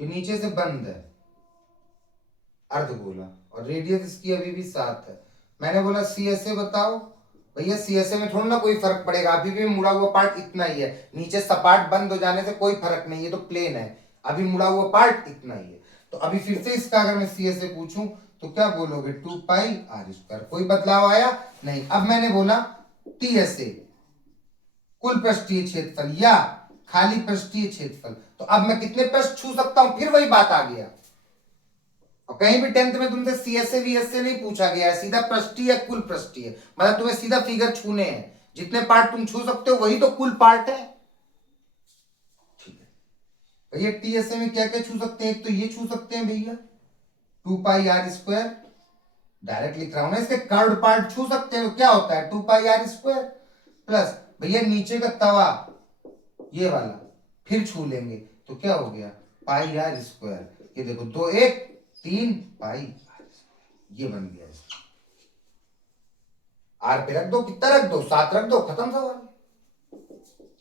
ये नीचे से बंद है अर्धगोला, और रेडियस इसकी अभी भी 7 है। मैंने बोला CSA बताओ, भैया CSA में थोड़ा ना कोई फर्क पड़ेगा, अभी भी मुड़ा हुआ पार्ट इतना ही है, नीचे सपाट बंद हो जाने से कोई फर्क नहीं, ये तो प्लेन है, अभी मुड़ा हुआ पार्ट इतना ही है। तो अभी फिर से इसका अगर मैं CSA पूछूं तो क्या बोलोगे, 2πr²। कोई बदलाव आया नहीं। अब मैंने बोला TSA कुल पृष्ठीय क्षेत्रफल या खाली पृष्ठीय क्षेत्रफल, तो अब मैं कितने पृष्ठ छू सकता हूं, फिर वही बात आ गया। और कहीं भी 10th में तुमसे CSA VSA नहीं पूछा गया है, सीधा पृष्ठीय कुल पृष्ठीय, मतलब तुम्हें सीधा फिगर छूने हैं, जितने पार्ट तुम छू सकते हो वही तो कुल पार्ट है। ठीक है भैया, TSA में क्या क्या छू सकते हैं, एक तो ये छू सकते हैं भैया 2πr², डायरेक्ट लिख रहा हूं ना, इसके कर्व पार्ट छू सकते हैं, तो क्या होता है 2πr² प्लस भैया नीचे का तवा ये वाला फिर छू लेंगे तो क्या हो गया πr², ये देखो 2 1 3 पाई, ये बन गया। आर पे रख दो, कितना रख दो 7 रख दो, खत्म सवाल।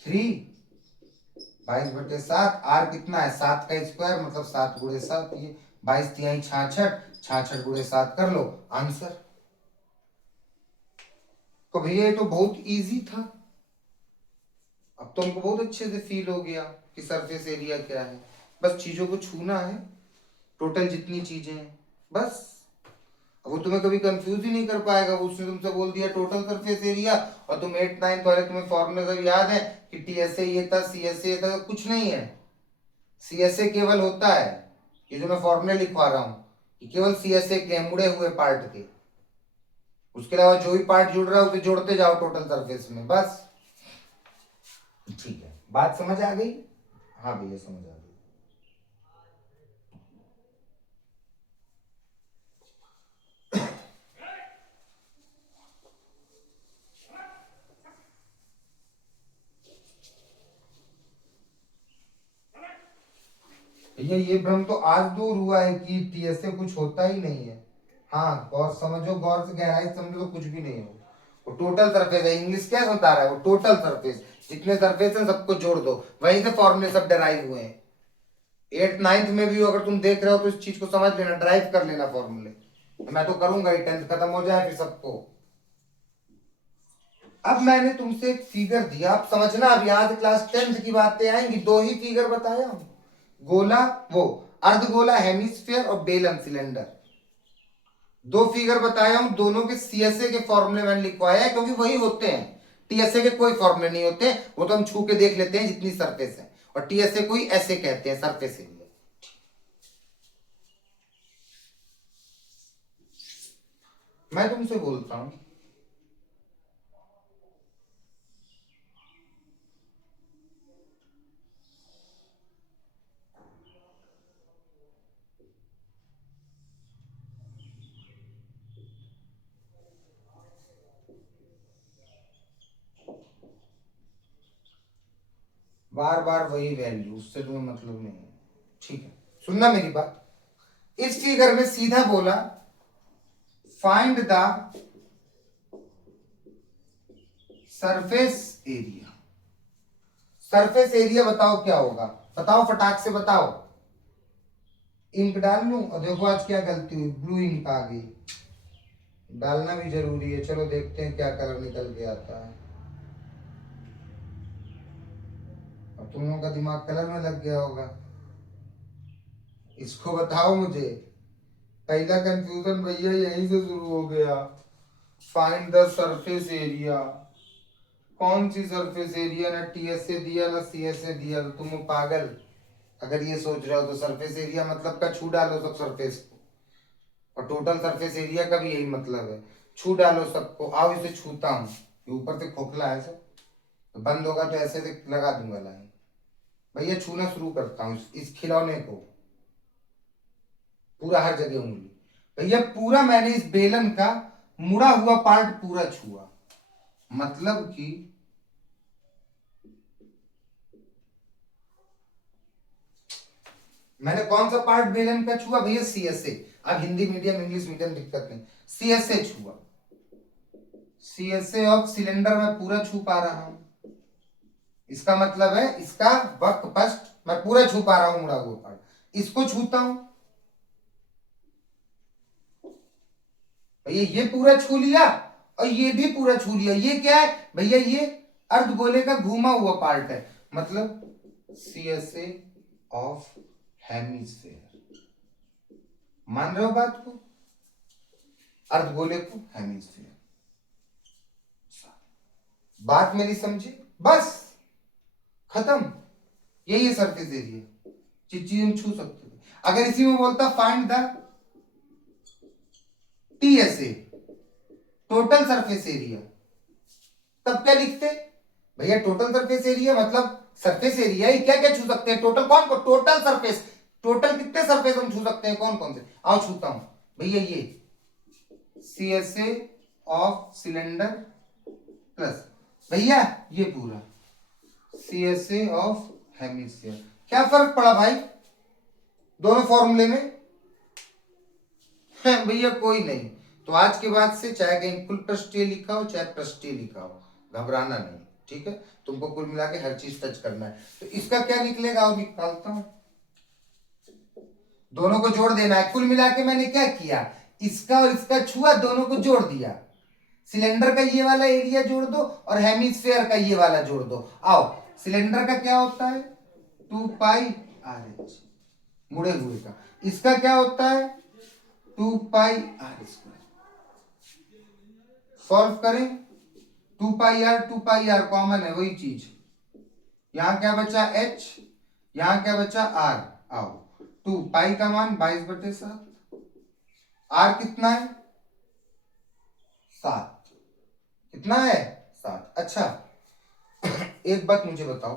3/22/7, आर कितना है 7 का स्क्वायर मतलब 7 × 7, ये 22 तिहाई 66, 66 × 7 कर लो आंसर। तो भैया ये तो बहुत इजी था, अब तो हमको बहुत अच्छे से फील हो गया कि सरफेस एरिया क्या है, बस चीजों को छूना है, टोटल जितनी चीजें हैं बस। अब वो तुम्हें कभी कंफ्यूज ही नहीं कर पाएगा, उसने तुमसे बोल दिया टोटल सरफेस एरिया, और तुम 8 9 वाले तुम्हें फॉर्मूला सब याद है कि TSA ये था, CSA ये था, कुछ नहीं है। CSA केवल होता है, ये जो मैं फॉर्मूले लिखवा रहा हूँ ये केवल CSA के मुड़े हुए पार्ट के, उसके अलावा जो भी पार्ट जुड़ रहा है उसे जोड़ते जाओ टोटल सरफेस में बस। ठीक है, बात समझ आ गई? हाँ भैया समझ आ गई। भैया ये भ्रम तो आज दूर हुआ है कि TSA कुछ होता ही नहीं है। हाँ गौर समझो, गौर से गहराई समझो तो कुछ भी नहीं हो, वो टोटल सरफेस है। इंग्लिश क्या बता रहा है, वो टोटल सरफेस, जितने सरफेस हैं सबको जोड़ दो, वहीं से फॉर्मूले सब डराइव हुए हैं। 8th 9th में भी अगर तुम देख रहे हो तो इस चीज को समझ लेना, ड्राइव कर लेना फॉर्मूले। मैं तो करूंगा ही, 10th खत्म हो जाए फिर सबको। अब मैंने तुमसे एक फिगर दिया, आप समझना, अब यहां से क्लास 10th की बातें आएंगी। 2 ही फिगर बताया हूं, गोला वो अर्धगोला हेमिस्फीयर और बेलन सिलेंडर, 2 फिगर बताया हूं, दोनों के CSA के फॉर्मूले मैंने लिखवाया है क्योंकि वही होते हैं, TSA के कोई फॉर्मूले नहीं होते, वो तो हम छू के देख लेते हैं जितनी सरफेस है, और TSA कोई ऐसे कहते हैं सरफेस एरिया। मैं तुमसे बोलता हूं, बार बार वही वैल्यू, उससे तुम्हें मतलब नहीं है। ठीक है, सुनना मेरी बात। इस फिगर में सीधा बोला find the surface area. Surface area बताओ क्या होगा, बताओ फटाक से बताओ। इंक डाल लूं, और देखो आज क्या गलती हुई, ब्लू इंक आ गई, डालना भी जरूरी है। चलो देखते हैं क्या कलर निकल के आता है। अब तुम लोगों का दिमाग कलर में लग गया होगा, इसको बताओ मुझे। पहला कंफ्यूजन भैया यहीं से शुरू हो गया, फाइंड द सरफेस एरिया। कौन सी सरफेस एरिया, ना TSA दिया ना CSA दिया, तो तुम पागल अगर ये सोच रहे हो तो। सरफेस एरिया मतलब का छू डालो सब सरफेस को, और टोटल सरफेस एरिया का भी यही मतलब है, छू डालो सबको। आओ इसे छूता हूँ, ये ऊपर से खोखला है सब, तो बंद होगा तो ऐसे से लगा दूंगा लाइन। भैया छूना शुरू करता हूँ इस खिलौने को, पूरा हर जगह उंगली। भैया पूरा मैंने इस बेलन का मुड़ा हुआ पार्ट पूरा छुआ, मतलब कि मैंने कौन सा पार्ट बेलन का छुआ भैया, CSA। अब हिंदी मीडियम इंग्लिश मीडियम दिक्कत नहीं, CSA छुआ। CSA ऑफ सिलेंडर में पूरा छू पा रहा हूं, इसका मतलब है इसका वक्र पृष्ठ मैं पूरा छू पा रहा हूं मुड़ा हुआ पार्ट। इसको छूता हूं, भैया ये पूरा छू लिया और ये भी पूरा छू लिया। ये क्या है भैया, ये अर्धगोले का घूमा हुआ पार्ट है, मतलब CSA ऑफ हेमिस्फेयर। मान रहे हो बात को, अर्धगोले को हेमिस्फेयर। बात मेरी समझी, बस खत्म। यही है सरफेस एरिया, चीज हम छू सकते थे। अगर इसी में बोलता find the TSA, total surface area, तब क्या लिखते भैया, टोटल सरफेस एरिया मतलब सरफेस एरिया ही क्या क्या छू सकते हैं, टोटल कौन को, टोटल सरफेस, टोटल कितने सरफेस हम छू सकते हैं, कौन कौन से, आओ छूता हूं भैया। ये CSA ऑफ सिलेंडर प्लस भैया ये पूरा CSA ऑफ हेमिस्फीयर। क्या फर्क पड़ा भाई दोनों फॉर्मूले में, है भैया कोई नहीं। तो आज के बाद से चाहे कहीं कुल पृष्ठीय लिखा हो चाहे पृष्ठीय लिखा हो, घबराना नहीं, ठीक है। तुमको कुल मिला के हर चीज टच करना है। तो इसका क्या निकलेगा और निकालता हूं, दोनों को जोड़ देना है। कुल मिला के मैंने क्या किया, इसका और इसका छुआ, दोनों को जोड़ दिया। सिलेंडर का ये वाला एरिया जोड़ दो और हेमिस्फीयर का ये वाला जोड़ दो। आओ, सिलेंडर का क्या होता है 2πRH मुड़े हुए का, इसका क्या होता है 2πr²। सॉल्व करें, 2πr कॉमन है, वही चीज। यहां क्या बचा h, यहां क्या बचा r। आओ, 2 का मान 22/7, r कितना है 7, कितना है 7। अच्छा एक बात मुझे बताओ,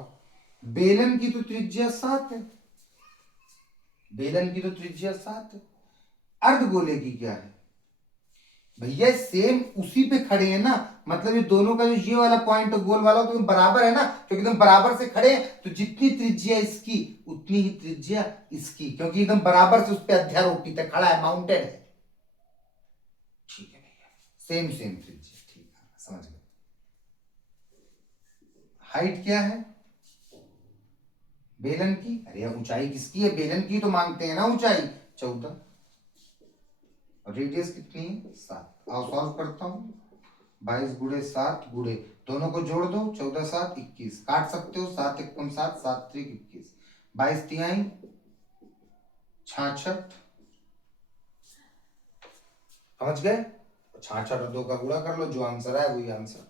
बेलन की तो त्रिज्या 7 है, बेलन की तो त्रिज्या 7 है, अर्धगोले की क्या है भैया, सेम उसी पे खड़े हैं ना, मतलब ये दोनों का जो ये वाला पॉइंट गोल वाला तो बराबर है ना, क्योंकि एकदम बराबर से खड़े हैं, तो जितनी त्रिज्या इसकी उतनी ही त्रिज्या इसकी, क्योंकि एकदम बराबर से उस पर अध्यारोपित है, खड़ा है, माउंटेड है। ठीक है भैया, सेम सेम त्रिज्या, ठीक है समझ गए। हाइट क्या है बेलन की, अरे ऊंचाई किसकी है, बेलन की तो मांगते हैं ना ऊंचाई, 14, और रेडियस कितनी है 7। आओ सॉल्व करता हूं, 22 गुणे 7 गुणे, दोनों को जोड़ दो, 14 7 21, काट सकते हो, 7 1 7 7 3 21, 22 तिहाई 66, समझ गए। 66 और 2 का गुणा कर लो, जो आंसर है वही आंसर।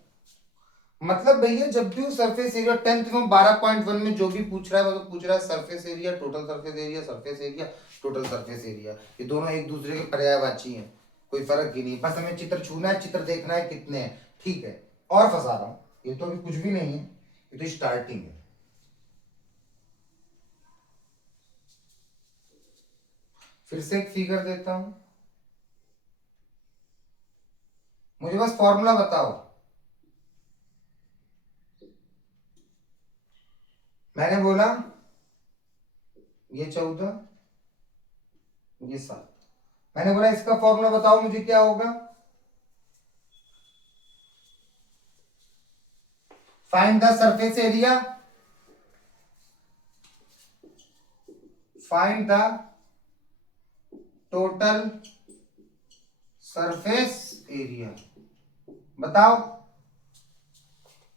मतलब भैया जब भी सरफेस एरिया 10th में 12.1 में जो भी पूछ रहा है वो तो पूछ रहा है surface area, total surface area, surface area, total surface area, ये दोनों एक दूसरे के पर्यायवाची हैं, कोई फर्क ही नहीं। बस हमें चित्र छूना है, चित्र देखना है कितने हैं, ठीक है। और फंसा रहा हूं, ये तो अभी कुछ भी नहीं है, ये तो स्टार्टिंग है। फिर से एक फिगर देता हूं, मुझे बस फॉर्मूला बताओ। मैंने बोला ये 14 ये 7, मैंने बोला इसका फॉर्मूला बताओ मुझे क्या होगा। Find the surface area, find the total surface area. बताओ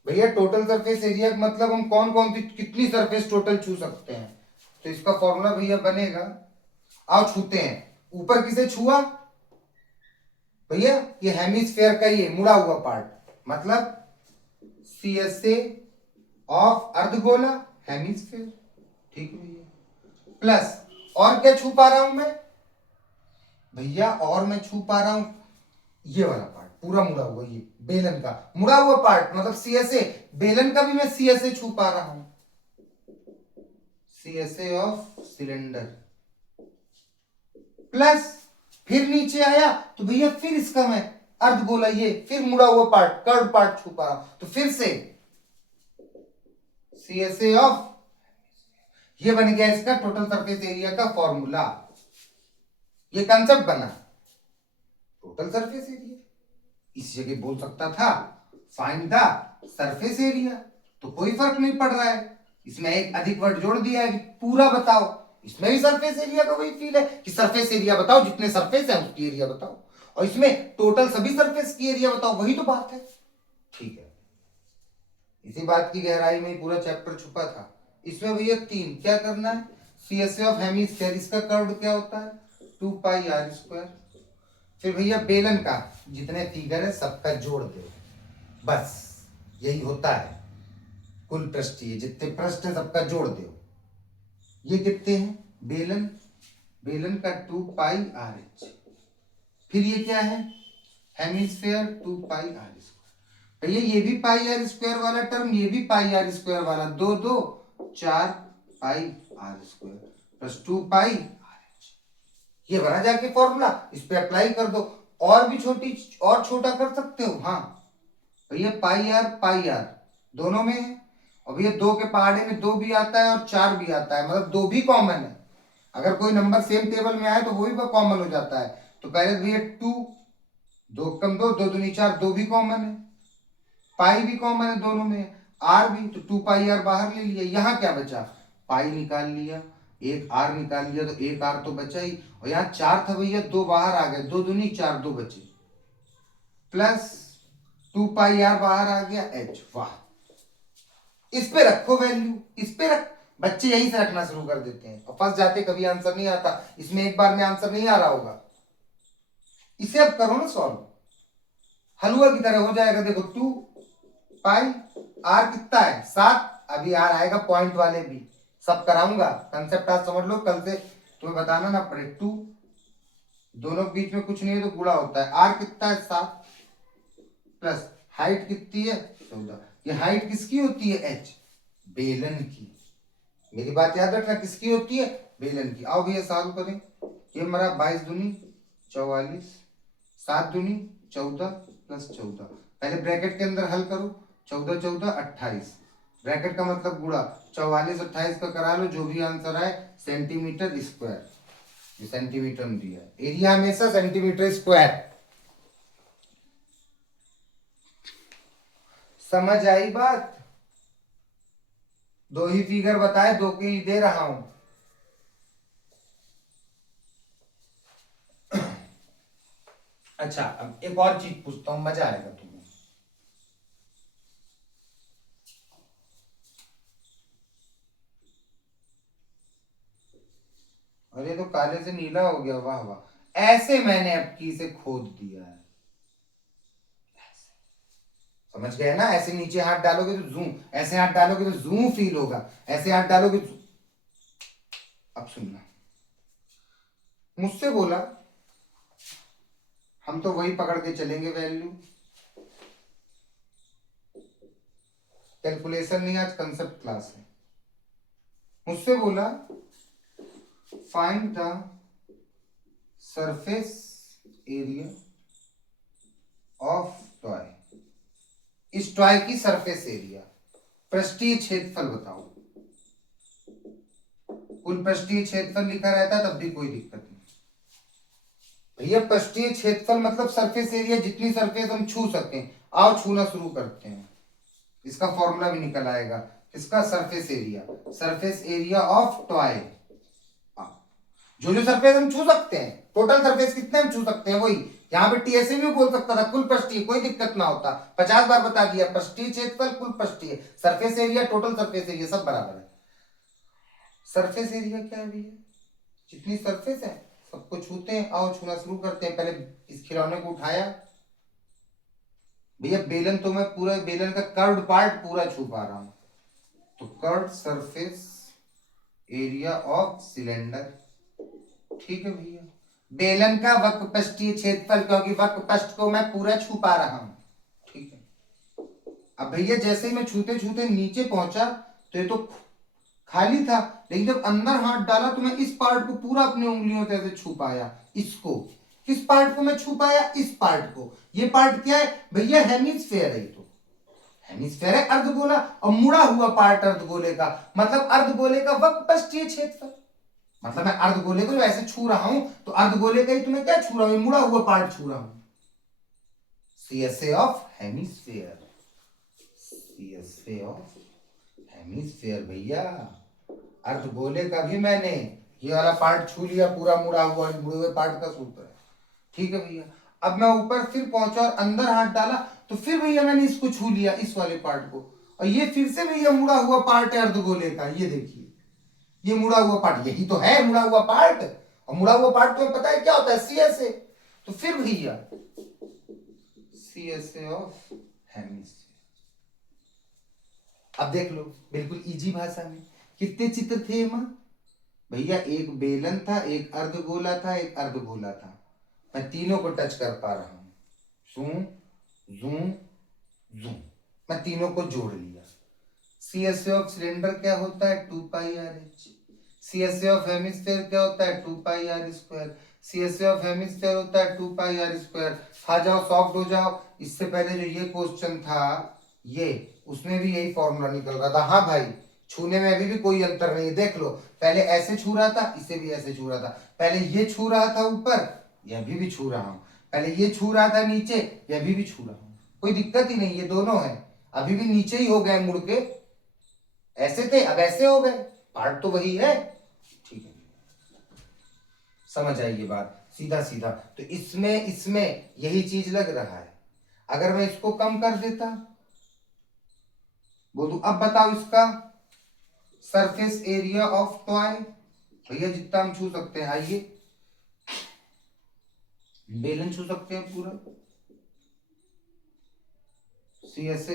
भैया, टोटल सरफेस एरिया का मतलब हम कौन कौन सी कितनी सरफेस टोटल छू सकते हैं, तो इसका फॉर्मूला भैया बनेगा। आओ छूते हैं, ऊपर किसे छुआ भैया, ये हेमिस्फेयर का ये मुड़ा हुआ पार्ट, मतलब CSA ऑफ अर्धगोला हेमिस्फेयर, ठीक है भैया। प्लस और क्या छू पा रहा हूं मैं भैया, और मैं छू पा रहा हूं ये वाला पार्ट पूरा मुड़ा हुआ, ये बेलन का मुड़ा हुआ पार्ट, मतलब CSA, बेलन का भी मैं CSA छू पा रहा हूं, CSA ऑफ सिलेंडर। प्लस फिर नीचे आया तो भैया फिर इसका मैं अर्धगोला, ये फिर मुड़ा हुआ पार्ट, कर्व पार्ट छू पा रहा हूं, तो फिर से CSA ऑफ, ये बन गया इसका टोटल सरफेस एरिया का फॉर्मूला। ये कंसेप्ट बना टोटल सरफेस एरिया। इस जगह बोल सकता था फाइंड द सरफेस एरिया, तो कोई फर्क नहीं पड़ रहा है, इसमें एक अधिक वर्ड जोड़ दिया है कि पूरा बताओ, इसमें भी सरफेस एरिया का वही फील है कि सरफेस एरिया बताओ, जितने सरफेस है उसकी एरिया बताओ, और इसमें टोटल सभी सरफेस की एरिया बताओ, वही तो बात है। ठीक है, इसी बात की गहराई में पूरा चैप्टर छुपा था। इसमें भैया 3 क्या करना है, CSA ऑफ हेमिस्फीयर, इसका कर्व क्या होता है 2πr²। फिर भैया बेलन का जितने फिगर है सबका जोड़ दो, बस यही होता है कुल पृष्ठीय, जितने पृष्ठ है सबका जोड़ दो। ये कितने हैं बेलन, बेलन का 2πrh। फिर ये क्या है हेमिस्फीयर 2πr²। भैया ये भी πr² वाला टर्म, ये भी πr² वाला, 2 2 4πr² प्लस 2πrh। ये बना जाके फॉर्मूला, इस पे अप्लाई कर दो। और भी और छोटा कर सकते हो। हाँ भैया πr दोनों में है, और भैया 2 के पहाड़े में 2 भी आता है और 4 भी आता है, मतलब 2 भी कॉमन है। अगर कोई नंबर सेम टेबल में आए तो वो भी कॉमन हो जाता है। तो पहले भैया 2 2 कम 2 2 दूनी 4, 2 भी कॉमन है, पाई भी कॉमन है दोनों में, आर भी, तो 2πr बाहर ले लिया। यहाँ क्या बचा, पाई निकाल लिया, एक आर निकाल लिया, तो एक आर तो बचा ही, और यहाँ 4 था भैया, 2 बाहर आ गए, 2 दूनी 4, 2 बचे, प्लस 2πr बाहर आ गया h। वाह, इस पे रखो वैल्यू, इस पे रख, बच्चे यहीं से रखना शुरू कर देते हैं और फंस जाते, कभी आंसर नहीं आता। इसमें एक बार में आंसर नहीं आ रहा होगा, इसे अब करो ना सॉल्व, हलवा की तरह हो जाएगा। देखो 2πr कितना है 7, अभी आर आएगा पॉइंट वाले भी, सब कराऊंगा, कंसेप्ट आज समझ लो, कल से तुम्हें बताना ना पड़े। 2 दोनों के बीच में कुछ नहीं है तो गुणा होता है, आर कितना है 7, प्लस हाइट कितनी है 14। ये हाइट किसकी होती है h, बेलन की। मेरी बात याद रखना, किसकी होती है बेलन की। आओ भैया सॉल्व करें, ये हमारा 22 दूनी 44, 7 दूनी 14 प्लस 14, पहले ब्रैकेट के अंदर हल करो, 14 14 28, ब्रैकेट का मतलब गुणा, 44 28 का करा लो, जो भी आंसर आए सेंटीमीटर स्क्वायर। ये सेंटीमीटर में दिया है, एरिया हमेशा सेंटीमीटर स्क्वायर। समझ आई बात, 2 ही फिगर बताए, 2 के ही दे रहा हूं। अच्छा अब एक और चीज पूछता हूं, मजा आएगा तुम्हें। अरे तो काले से नीला हो गया, वाह वाह, ऐसे मैंने अब की से खोद दिया है, समझ गए ना। ऐसे नीचे हाथ डालोगे तो जूम, ऐसे हाथ डालोगे तो जूम फील होगा, ऐसे हाथ डालोगे तो। अब सुनना, मुझसे बोला, हम तो वही पकड़ के चलेंगे वैल्यू, कैलकुलेशन नहीं, आज कंसेप्ट क्लास है। मुझसे बोला find the surface area of toy, इस टॉय की सरफेस एरिया, पृष्ठीय क्षेत्रफल बताओ। कुल पृष्ठीय क्षेत्रफल लिखा रहता है तब भी कोई दिक्कत नहीं भैया, पृष्ठीय क्षेत्रफल मतलब सरफेस एरिया, जितनी सरफेस हम छू सकें। आओ छूना शुरू करते हैं, इसका फॉर्मूला भी निकल आएगा, इसका surface area, surface area of toy, जो सरफेस हम छू सकते हैं, टोटल सरफेस कितने हम छू सकते हैं वही। यहाँ पे टीएसए भी बोल सकता था, कुल पृष्ठीय, कोई दिक्कत ना होता, 50 बार बता दिया, पृष्ठीय क्षेत्रफल कुल पृष्ठीय, surface area total surface area सब बराबर है। सरफेस एरिया क्या है भैया, जितनी सरफेस है सबको छूते हैं। आओ छूना शुरू करते हैं, पहले इस खिलौने को उठाया भैया, बेलन तो मैं पूरा बेलन का कर्व्ड पार्ट पूरा छू पा रहा हूं, तो curved surface area of cylinder, ठीक है भैया। बेलन का वक्र पृष्ठीय क्षेत्रफल, क्योंकि वक्र पृष्ठ को मैं पूरा छू पा रहा हूं, ठीक है। अब भैया जैसे ही मैं छूते छूते नीचे पहुंचा तो ये तो खाली था, लेकिन जब अंदर हाथ डाला तो मैं इस पार्ट को पूरा अपनी उंगलियों से ऐसे छू पाया। इसको, किस पार्ट को मैं छू पाया, इस पार्ट को। ये पार्ट क्या है भैया, हेमिस्फेयर है। तो हेमिस्फेयर है अर्धगोला, और मुड़ा हुआ पार्ट अर्धगोले का, मतलब अर्धगोले का वक्र पृष्ठीय क्षेत्रफल, मतलब मैं अर्धगोले को जो ऐसे छू रहा हूं तो अर्धगोले का ही तुम्हें क्या छू रहा हूं, मुड़ा हुआ पार्ट छू रहा हूं। CSA of hemisphere, CSA of hemisphere भैया, अर्धगोले का भी मैंने ये वाला पार्ट छू लिया, पूरा मुड़ा हुआ मुड़े हुए पार्ट का सूत्र है। ठीक है भैया, अब मैं ऊपर फिर पहुंचा और अंदर हाथ डाला तो फिर भैया मैंने इसको छू लिया, इस वाले पार्ट को, और ये फिर से भैया मुड़ा हुआ पार्ट है अर्धगोले का। ये देखिए, ये मुड़ा हुआ पार्ट, यही तो है मुड़ा हुआ पार्ट। और मुड़ा हुआ पार्ट तुम्हें पता है क्या होता है? CSA। तो फिर भैया CSA ऑफ हेमिस्फीयर। अब देख लो बिल्कुल इजी भाषा में, कितने चित्र थे मां भैया? एक बेलन था, एक अर्धगोला था, एक अर्धगोला था। मैं तीनों को टच कर पा रहा हूं, जूम जूम जूम, मैं तीनों को जोड़ लिया। CSA ऑफ सिलेंडर क्या होता है? 2 pi r h. CSA of hemisphere क्या होता है? 2 pi r square. CSA of hemisphere होता है 2 पाई आर स्क्वायर। आ जाओ, सॉफ्ट हो जाओ। इससे पहले जो ये क्वेश्चन था, ये उसमें भी यही फॉर्मूला निकल रहा था। हाँ भाई, छूने में अभी भी कोई अंतर नहीं है। देख लो, पहले ऐसे छू रहा था, इसे भी ऐसे छू रहा था। पहले ये छू रहा था ऊपर, ये अभी भी छू रहा हूं। पहले ये छू रहा था नीचे, ये अभी भी छू रहा हूं। कोई दिक्कत ही नहीं, ये दोनों है। अभी भी नीचे ही हो गए मुड़ के, ऐसे थे अब ऐसे हो गए, पार्ट तो वही है। ठीक है, समझ आई ये बात, सीधा सीधा। तो इसमें इसमें यही चीज लग रहा है। अगर मैं इसको कम कर देता, बोलूं अब बताओ इसका सरफेस एरिया ऑफ टॉय, भैया जितना हम छू सकते हैं। आइए, बेलन छू सकते हैं पूरा, CSA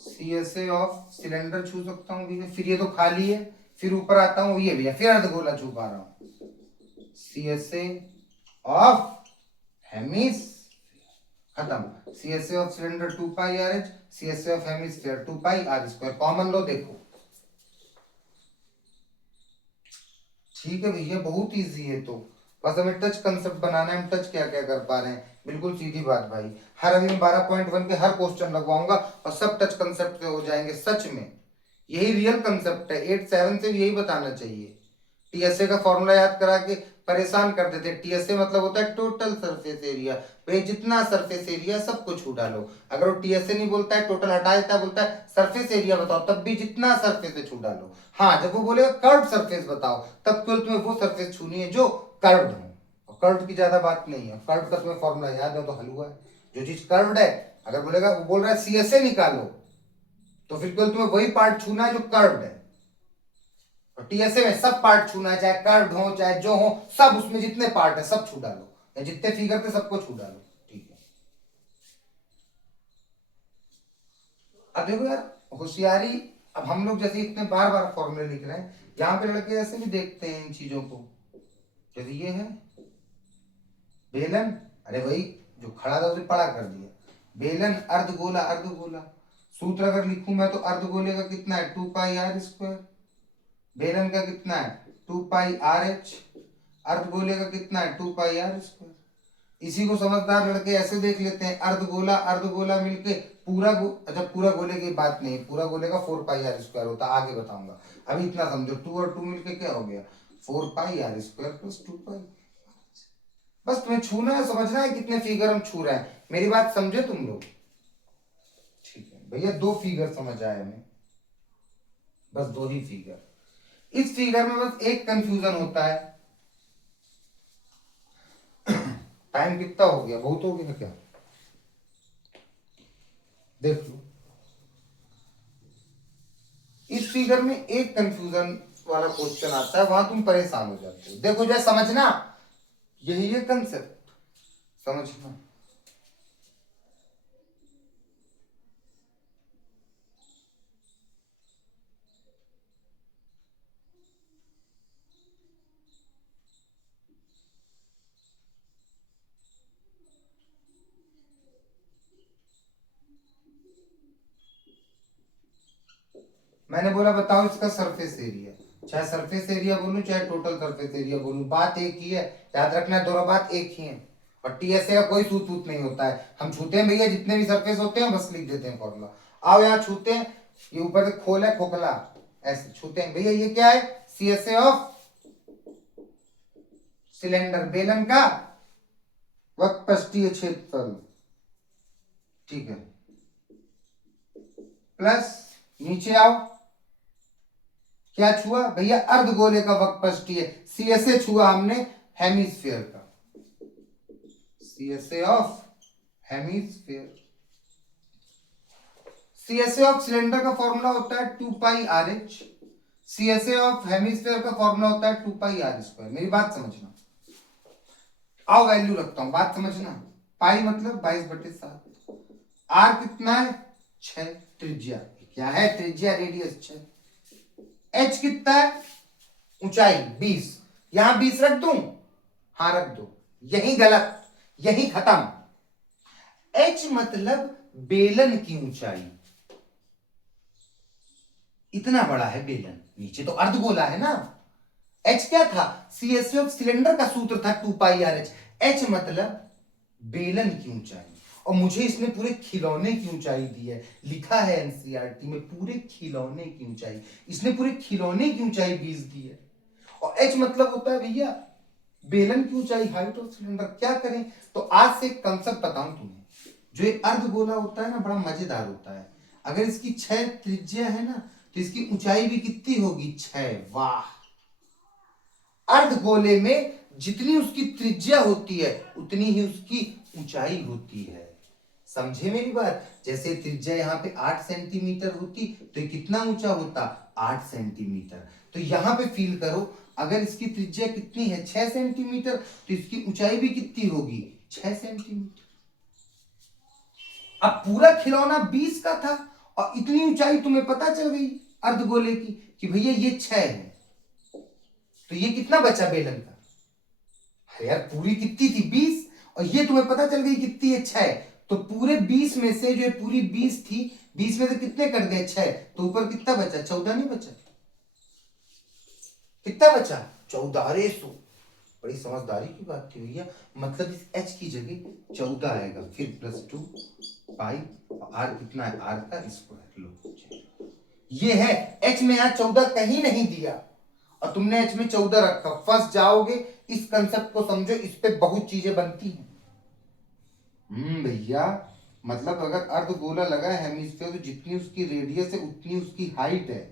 CSA ऑफ सिलेंडर छू सकता हूँ भैया। फिर ये तो खाली है, फिर ऊपर आता हूँ, ये भैया फिर अर्धगोला छू पा रहा हूँ। CSA ऑफ हेमिस, खत्म। CSA of cylinder 2 pi r h, CSA of hemisphere 2 pi r square. Common लो देखो। ठीक है भैया, बहुत इजी है। तो बस हमें टच कंसेप्ट बनाना है, हम टच क्या क्या कर पा रहे हैं। बिल्कुल सीधी बात भाई। हर अभी मैं 12.1 के हर क्वेश्चन लगवाऊंगा और सब टच कंसेप्ट पे हो जाएंगे। सच में यही रियल कंसेप्ट है। 8-7 से भी यही बताना चाहिए। TSA का फॉर्मूला याद करा के परेशान कर देते। TSA मतलब होता है टोटल सरफेस एरिया। भाई जितना सरफेस एरिया सबको छू डालो। अगर वो TSA नहीं बोलता है, टोटल हटा देता है, बोलता है सरफेस एरिया बताओ, तब भी जितना सरफेस है छू डालो। हाँ, जब वो बोलेगा कर्व सरफेस बताओ, तब केवल तुम्हें वो सरफेस छूनी है जो कर्व्ड हो। कर्व्ड की ज्यादा बात नहीं है। कर्व्ड का तुम्हें फॉर्मूला याद है तो हलवा है। जो चीज कर्व्ड है, अगर बोलेगा, वो बोल रहा है CSA निकालो, तो फिर केवल तुम्हें वही पार्ट छूना है जो कर्व्ड है। और TSA में सब पार्ट छूना है, चाहे कर्व्ड हो चाहे जो हो, सब उसमें जितने पार्ट है सब छू डालो, या जितने फिगर थे सबको छू डालो। ठीक है, अब देखो यार होशियारी। अब हम लोग जैसे इतने बार बार फॉर्मूले लिख रहे हैं, यहाँ पे लड़के ऐसे भी देखते हैं इन चीजों को। जैसे ये है बेलन, अरे वही जो खड़ा था उसे पड़ा कर दिया। बेलन अर्धगोला, अर्धगोला सूत्र अगर लिखूं मैं तो अर्धगोले का कितना है? 2 पाई आर स्क्वायर। बेलन का कितना है? 2 पाई आर एच। अर्धगोले का कितना है? 2 पाई आर स्क्वायर। इसी को समझदार लड़के ऐसे देख लेते हैं, अर्धगोला अर्धगोला मिलके पूरा अच्छा पूरा गोले की बात नहीं, पूरा गोले का 4 पाई आर स्क्वायर होता, आगे बताऊंगा। अभी इतना समझो, 2 और 2 मिलके क्या हो गया? 4 पाई आर स्क्वायर प्लस 2 पाई। बस तुम्हें छूना है, समझना है कितने फिगर हम छू रहे हैं। मेरी बात समझे तुम लोग? ठीक है भैया, 2 फिगर समझ आए हमें, बस 2 ही फिगर। इस फिगर में बस एक कंफ्यूजन होता है। टाइम कितना हो गया? बहुत हो गया क्या? देख लो, इस फिगर में एक कंफ्यूजन वाला क्वेश्चन आता है, वहां तुम परेशान हो जाते हो। देखो जय, समझना, यही है कंसेप्ट, समझना। मैंने बोला बताओ इसका सरफेस एरिया, चाहे सरफेस एरिया बोलूं चाहे टोटल सरफेस एरिया बोलूं, बात एक ही है। याद रखना, दोनों बात एक ही है। और TSA का कोई सूत वूत नहीं होता है। हम छूते हैं भैया, जितने भी सरफेस होते हैं बस लिख देते हैं फॉर्मूला। आओ यहाँ छूते हैं, ये ऊपर से खोल है खोखला, ऐसे छूते हैं भैया। ये क्या है? CSA ऑफ सिलेंडर, बेलन का वक्रपृष्ठीय क्षेत्रफल। ठीक है, प्लस नीचे आओ, क्या छुआ भैया? अर्धगोले का वक्रपृष्ठीय। सीएसए छुआ हमने हेमिस्फीयर का, CSA of hemisphere. CSA of cylinder का फॉर्मूला होता है 2 pi r h, CSA of hemisphere का फॉर्मूला होता है 2 पाई आर स्क्वायर। मेरी बात समझना, आओ वैल्यू रखता हूं, बात समझना। पाई मतलब 22/7, आर कितना है 6, त्रिज्या क्या है, त्रिज्या रेडियस 6, एच कितना है ऊंचाई 20, यहां 20 रख दूं? हाँ रख दो, यही गलत, यही खत्म। एच मतलब बेलन की ऊंचाई, इतना बड़ा है बेलन, नीचे तो अर्धगोला है ना। एच क्या था? सीएसए ऑफ सिलेंडर का सूत्र था 2 पाई आर एच। एच मतलब बेलन की ऊंचाई, और मुझे इसने पूरे खिलौने की ऊंचाई दी है, लिखा है एनसीईआरटी में पूरे खिलौने की ऊंचाई, इसने पूरे खिलौने की ऊंचाई 20 दी है। और एच मतलब होता है भैया बेलन की ऊंचाई, हाइट ऑफ सिलेंडर। क्या करें? तो आज से एक कंसेप्ट बताऊं तुम्हें, जो ये अर्धगोला होता है ना बड़ा मजेदार होता है। अगर इसकी 6 त्रिज्या है ना, तो इसकी ऊंचाई भी कितनी होगी 6। वाह! अर्धगोले में जितनी उसकी त्रिज्या होती है उतनी ही उसकी ऊंचाई होती है। समझे मेरी बात? जैसे त्रिज्या यहाँ पे 8 सेंटीमीटर होती तो ये कितना ऊंचा होता 8 सेंटीमीटर। तो यहाँ पे फील करो, अगर इसकी त्रिज्या कितनी है 6 सेंटीमीटर, तो इसकी ऊंचाई भी कितनी होगी 6 सेंटीमीटर। अब पूरा खिलौना 20 का था और इतनी ऊंचाई तुम्हें पता चल गई अर्धगोले की कि भैया ये 6 है, तो ये कितना बचा बेलन का? यार पूरी कितनी थी 20, और ये तुम्हें पता चल गई कितनी है 6। तो पूरे 20 में से, जो पूरी 20 थी, 20 में से कितने कट गए 6, तो ऊपर कितना बचा 14 नहीं बचा? कितना बचा 14। अरे सो बड़ी समझदारी की बात थी भैया, मतलब इस h की जगह 14 आएगा, फिर +2 पाई, आर कितना है आर का स्क्वायर। लो ये है h में, यहां 14 कहीं नहीं दिया और तुमने h में 14 रखा, फंस जाओगे। इस कंसेप्ट को समझो, इस पे बहुत चीजें बनती हैं। भैया मतलब अगर अर्धगोला लगा है हेमिस्फीयर, तो जितनी उसकी रेडियस है उतनी उसकी हाइट है।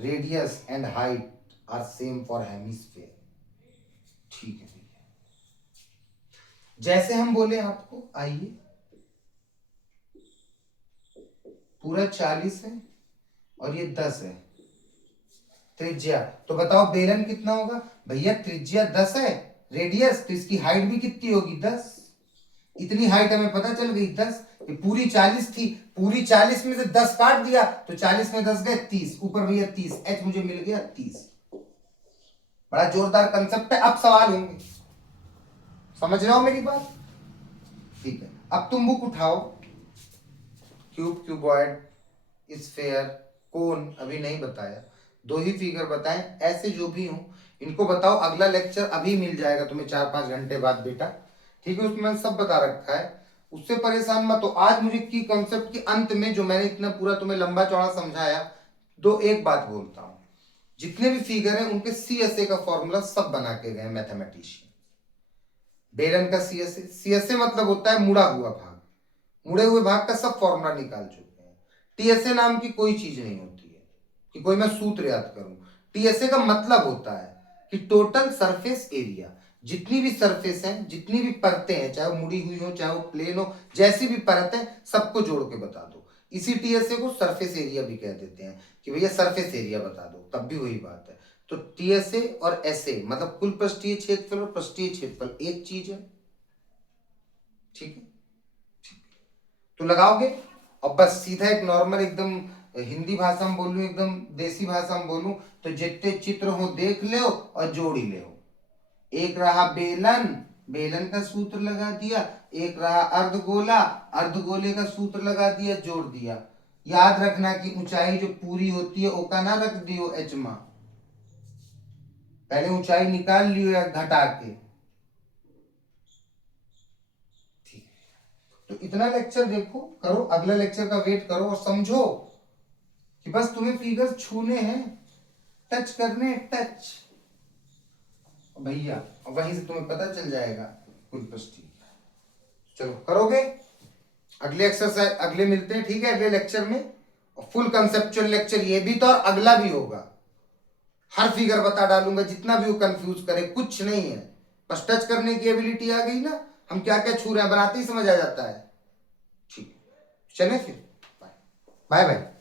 Radius and height are same for hemisphere. ठीक है भैया, जैसे हम बोले आपको, आइए पूरा 40 है और ये 10 है त्रिज्या, तो बताओ बेलन कितना होगा? भैया त्रिज्या 10 है, रेडियस, तो इसकी हाइट भी कितनी होगी 10। इतनी हाइट हमें पता चल गई 10। ये पूरी 40 थी, पूरी 40 में से 10 काट दिया तो 40 में 10 गए 30, ऊपर भैया 30, एच मुझे मिल गया 30। बड़ा जोरदार कंसेप्ट है। अब सवाल होंगे, समझ रहे हो मेरी बात? ठीक है, अब तुम बुक उठाओ, क्यूब, क्यूबॉइड, स्फेयर, कोन अभी नहीं बताया, 2 ही फिगर बताएं, ऐसे जो भी हो इनको बताओ। अगला लेक्चर अभी मिल जाएगा तुम्हें 4-5 घंटे बाद बेटा, ठीक है? उसमें मैंने सब बता रखा है, उससे परेशान मत हो। आज मुझे की कॉन्सेप्ट के अंत में जो मैंने इतना पूरा तुम्हें लंबा चौड़ा समझाया, एक बात बोलता हूं, जितने भी फिगर हैं उनके सीएसए का फॉर्मूला सब बना के गए मैथमेटिशियन। बेलन का सीएसए, सीएसए मतलब होता है मुड़ा हुआ भाग, मुड़े हुए भाग का सब फॉर्मूला निकाल चुके हैं। टीएसए नाम की कोई चीज नहीं होती है कि कोई मैं सूत्र याद करूं। टीएसए का मतलब होता है कि टोटल सरफेस एरिया, जितनी भी सरफेस है, जितनी भी परतें हैं, चाहे वो मुड़ी हुई हो चाहे वो प्लेन हो, जैसी भी परत है सबको जोड़ के बता दो। इसी टीएसए को सरफेस एरिया भी कह देते हैं कि भैया सरफेस एरिया बता दो, तब भी वही बात है। तो टीएसए और एसए मतलब कुल पृष्ठीय क्षेत्रफल और पृष्ठीय क्षेत्रफल एक चीज है, ठीक है? तो लगाओगे और बस सीधा एक नॉर्मल एकदम हिंदी भाषा में बोलूं, एकदम देसी भाषा में बोलूं तो जितने चित्र हो देख ले और जोड़ ही ले। एक रहा बेलन, बेलन का सूत्र लगा दिया, एक रहा अर्धगोला, अर्धगोले का सूत्र लगा दिया, जोड़ दिया। याद रखना कि ऊंचाई जो पूरी होती है ओका ना रख दियो एच मा, पहले ऊंचाई निकाल लियो या घटा के। तो इतना लेक्चर देखो, करो, अगला लेक्चर का वेट करो और समझो कि बस तुम्हें फिगर छूने हैं, टच करने, टच भैया, वहीं से तुम्हें पता चल जाएगा कुल पृष्ठी। चलो करोगे, अगले एक्सरसाइज अगले मिलते हैं, ठीक है? अगले लेक्चर में और फुल कंसेप्चुअल लेक्चर ये भी तो और अगला भी होगा। हर फिगर बता डालूंगा, जितना भी वो कंफ्यूज करे, कुछ नहीं है, बस टच करने की एबिलिटी आ गई ना, हम क्या क्या छू रहे हैं बनाते ही समझ आ जाता है। ठीक है, चले फिर, बाय बाय बाय।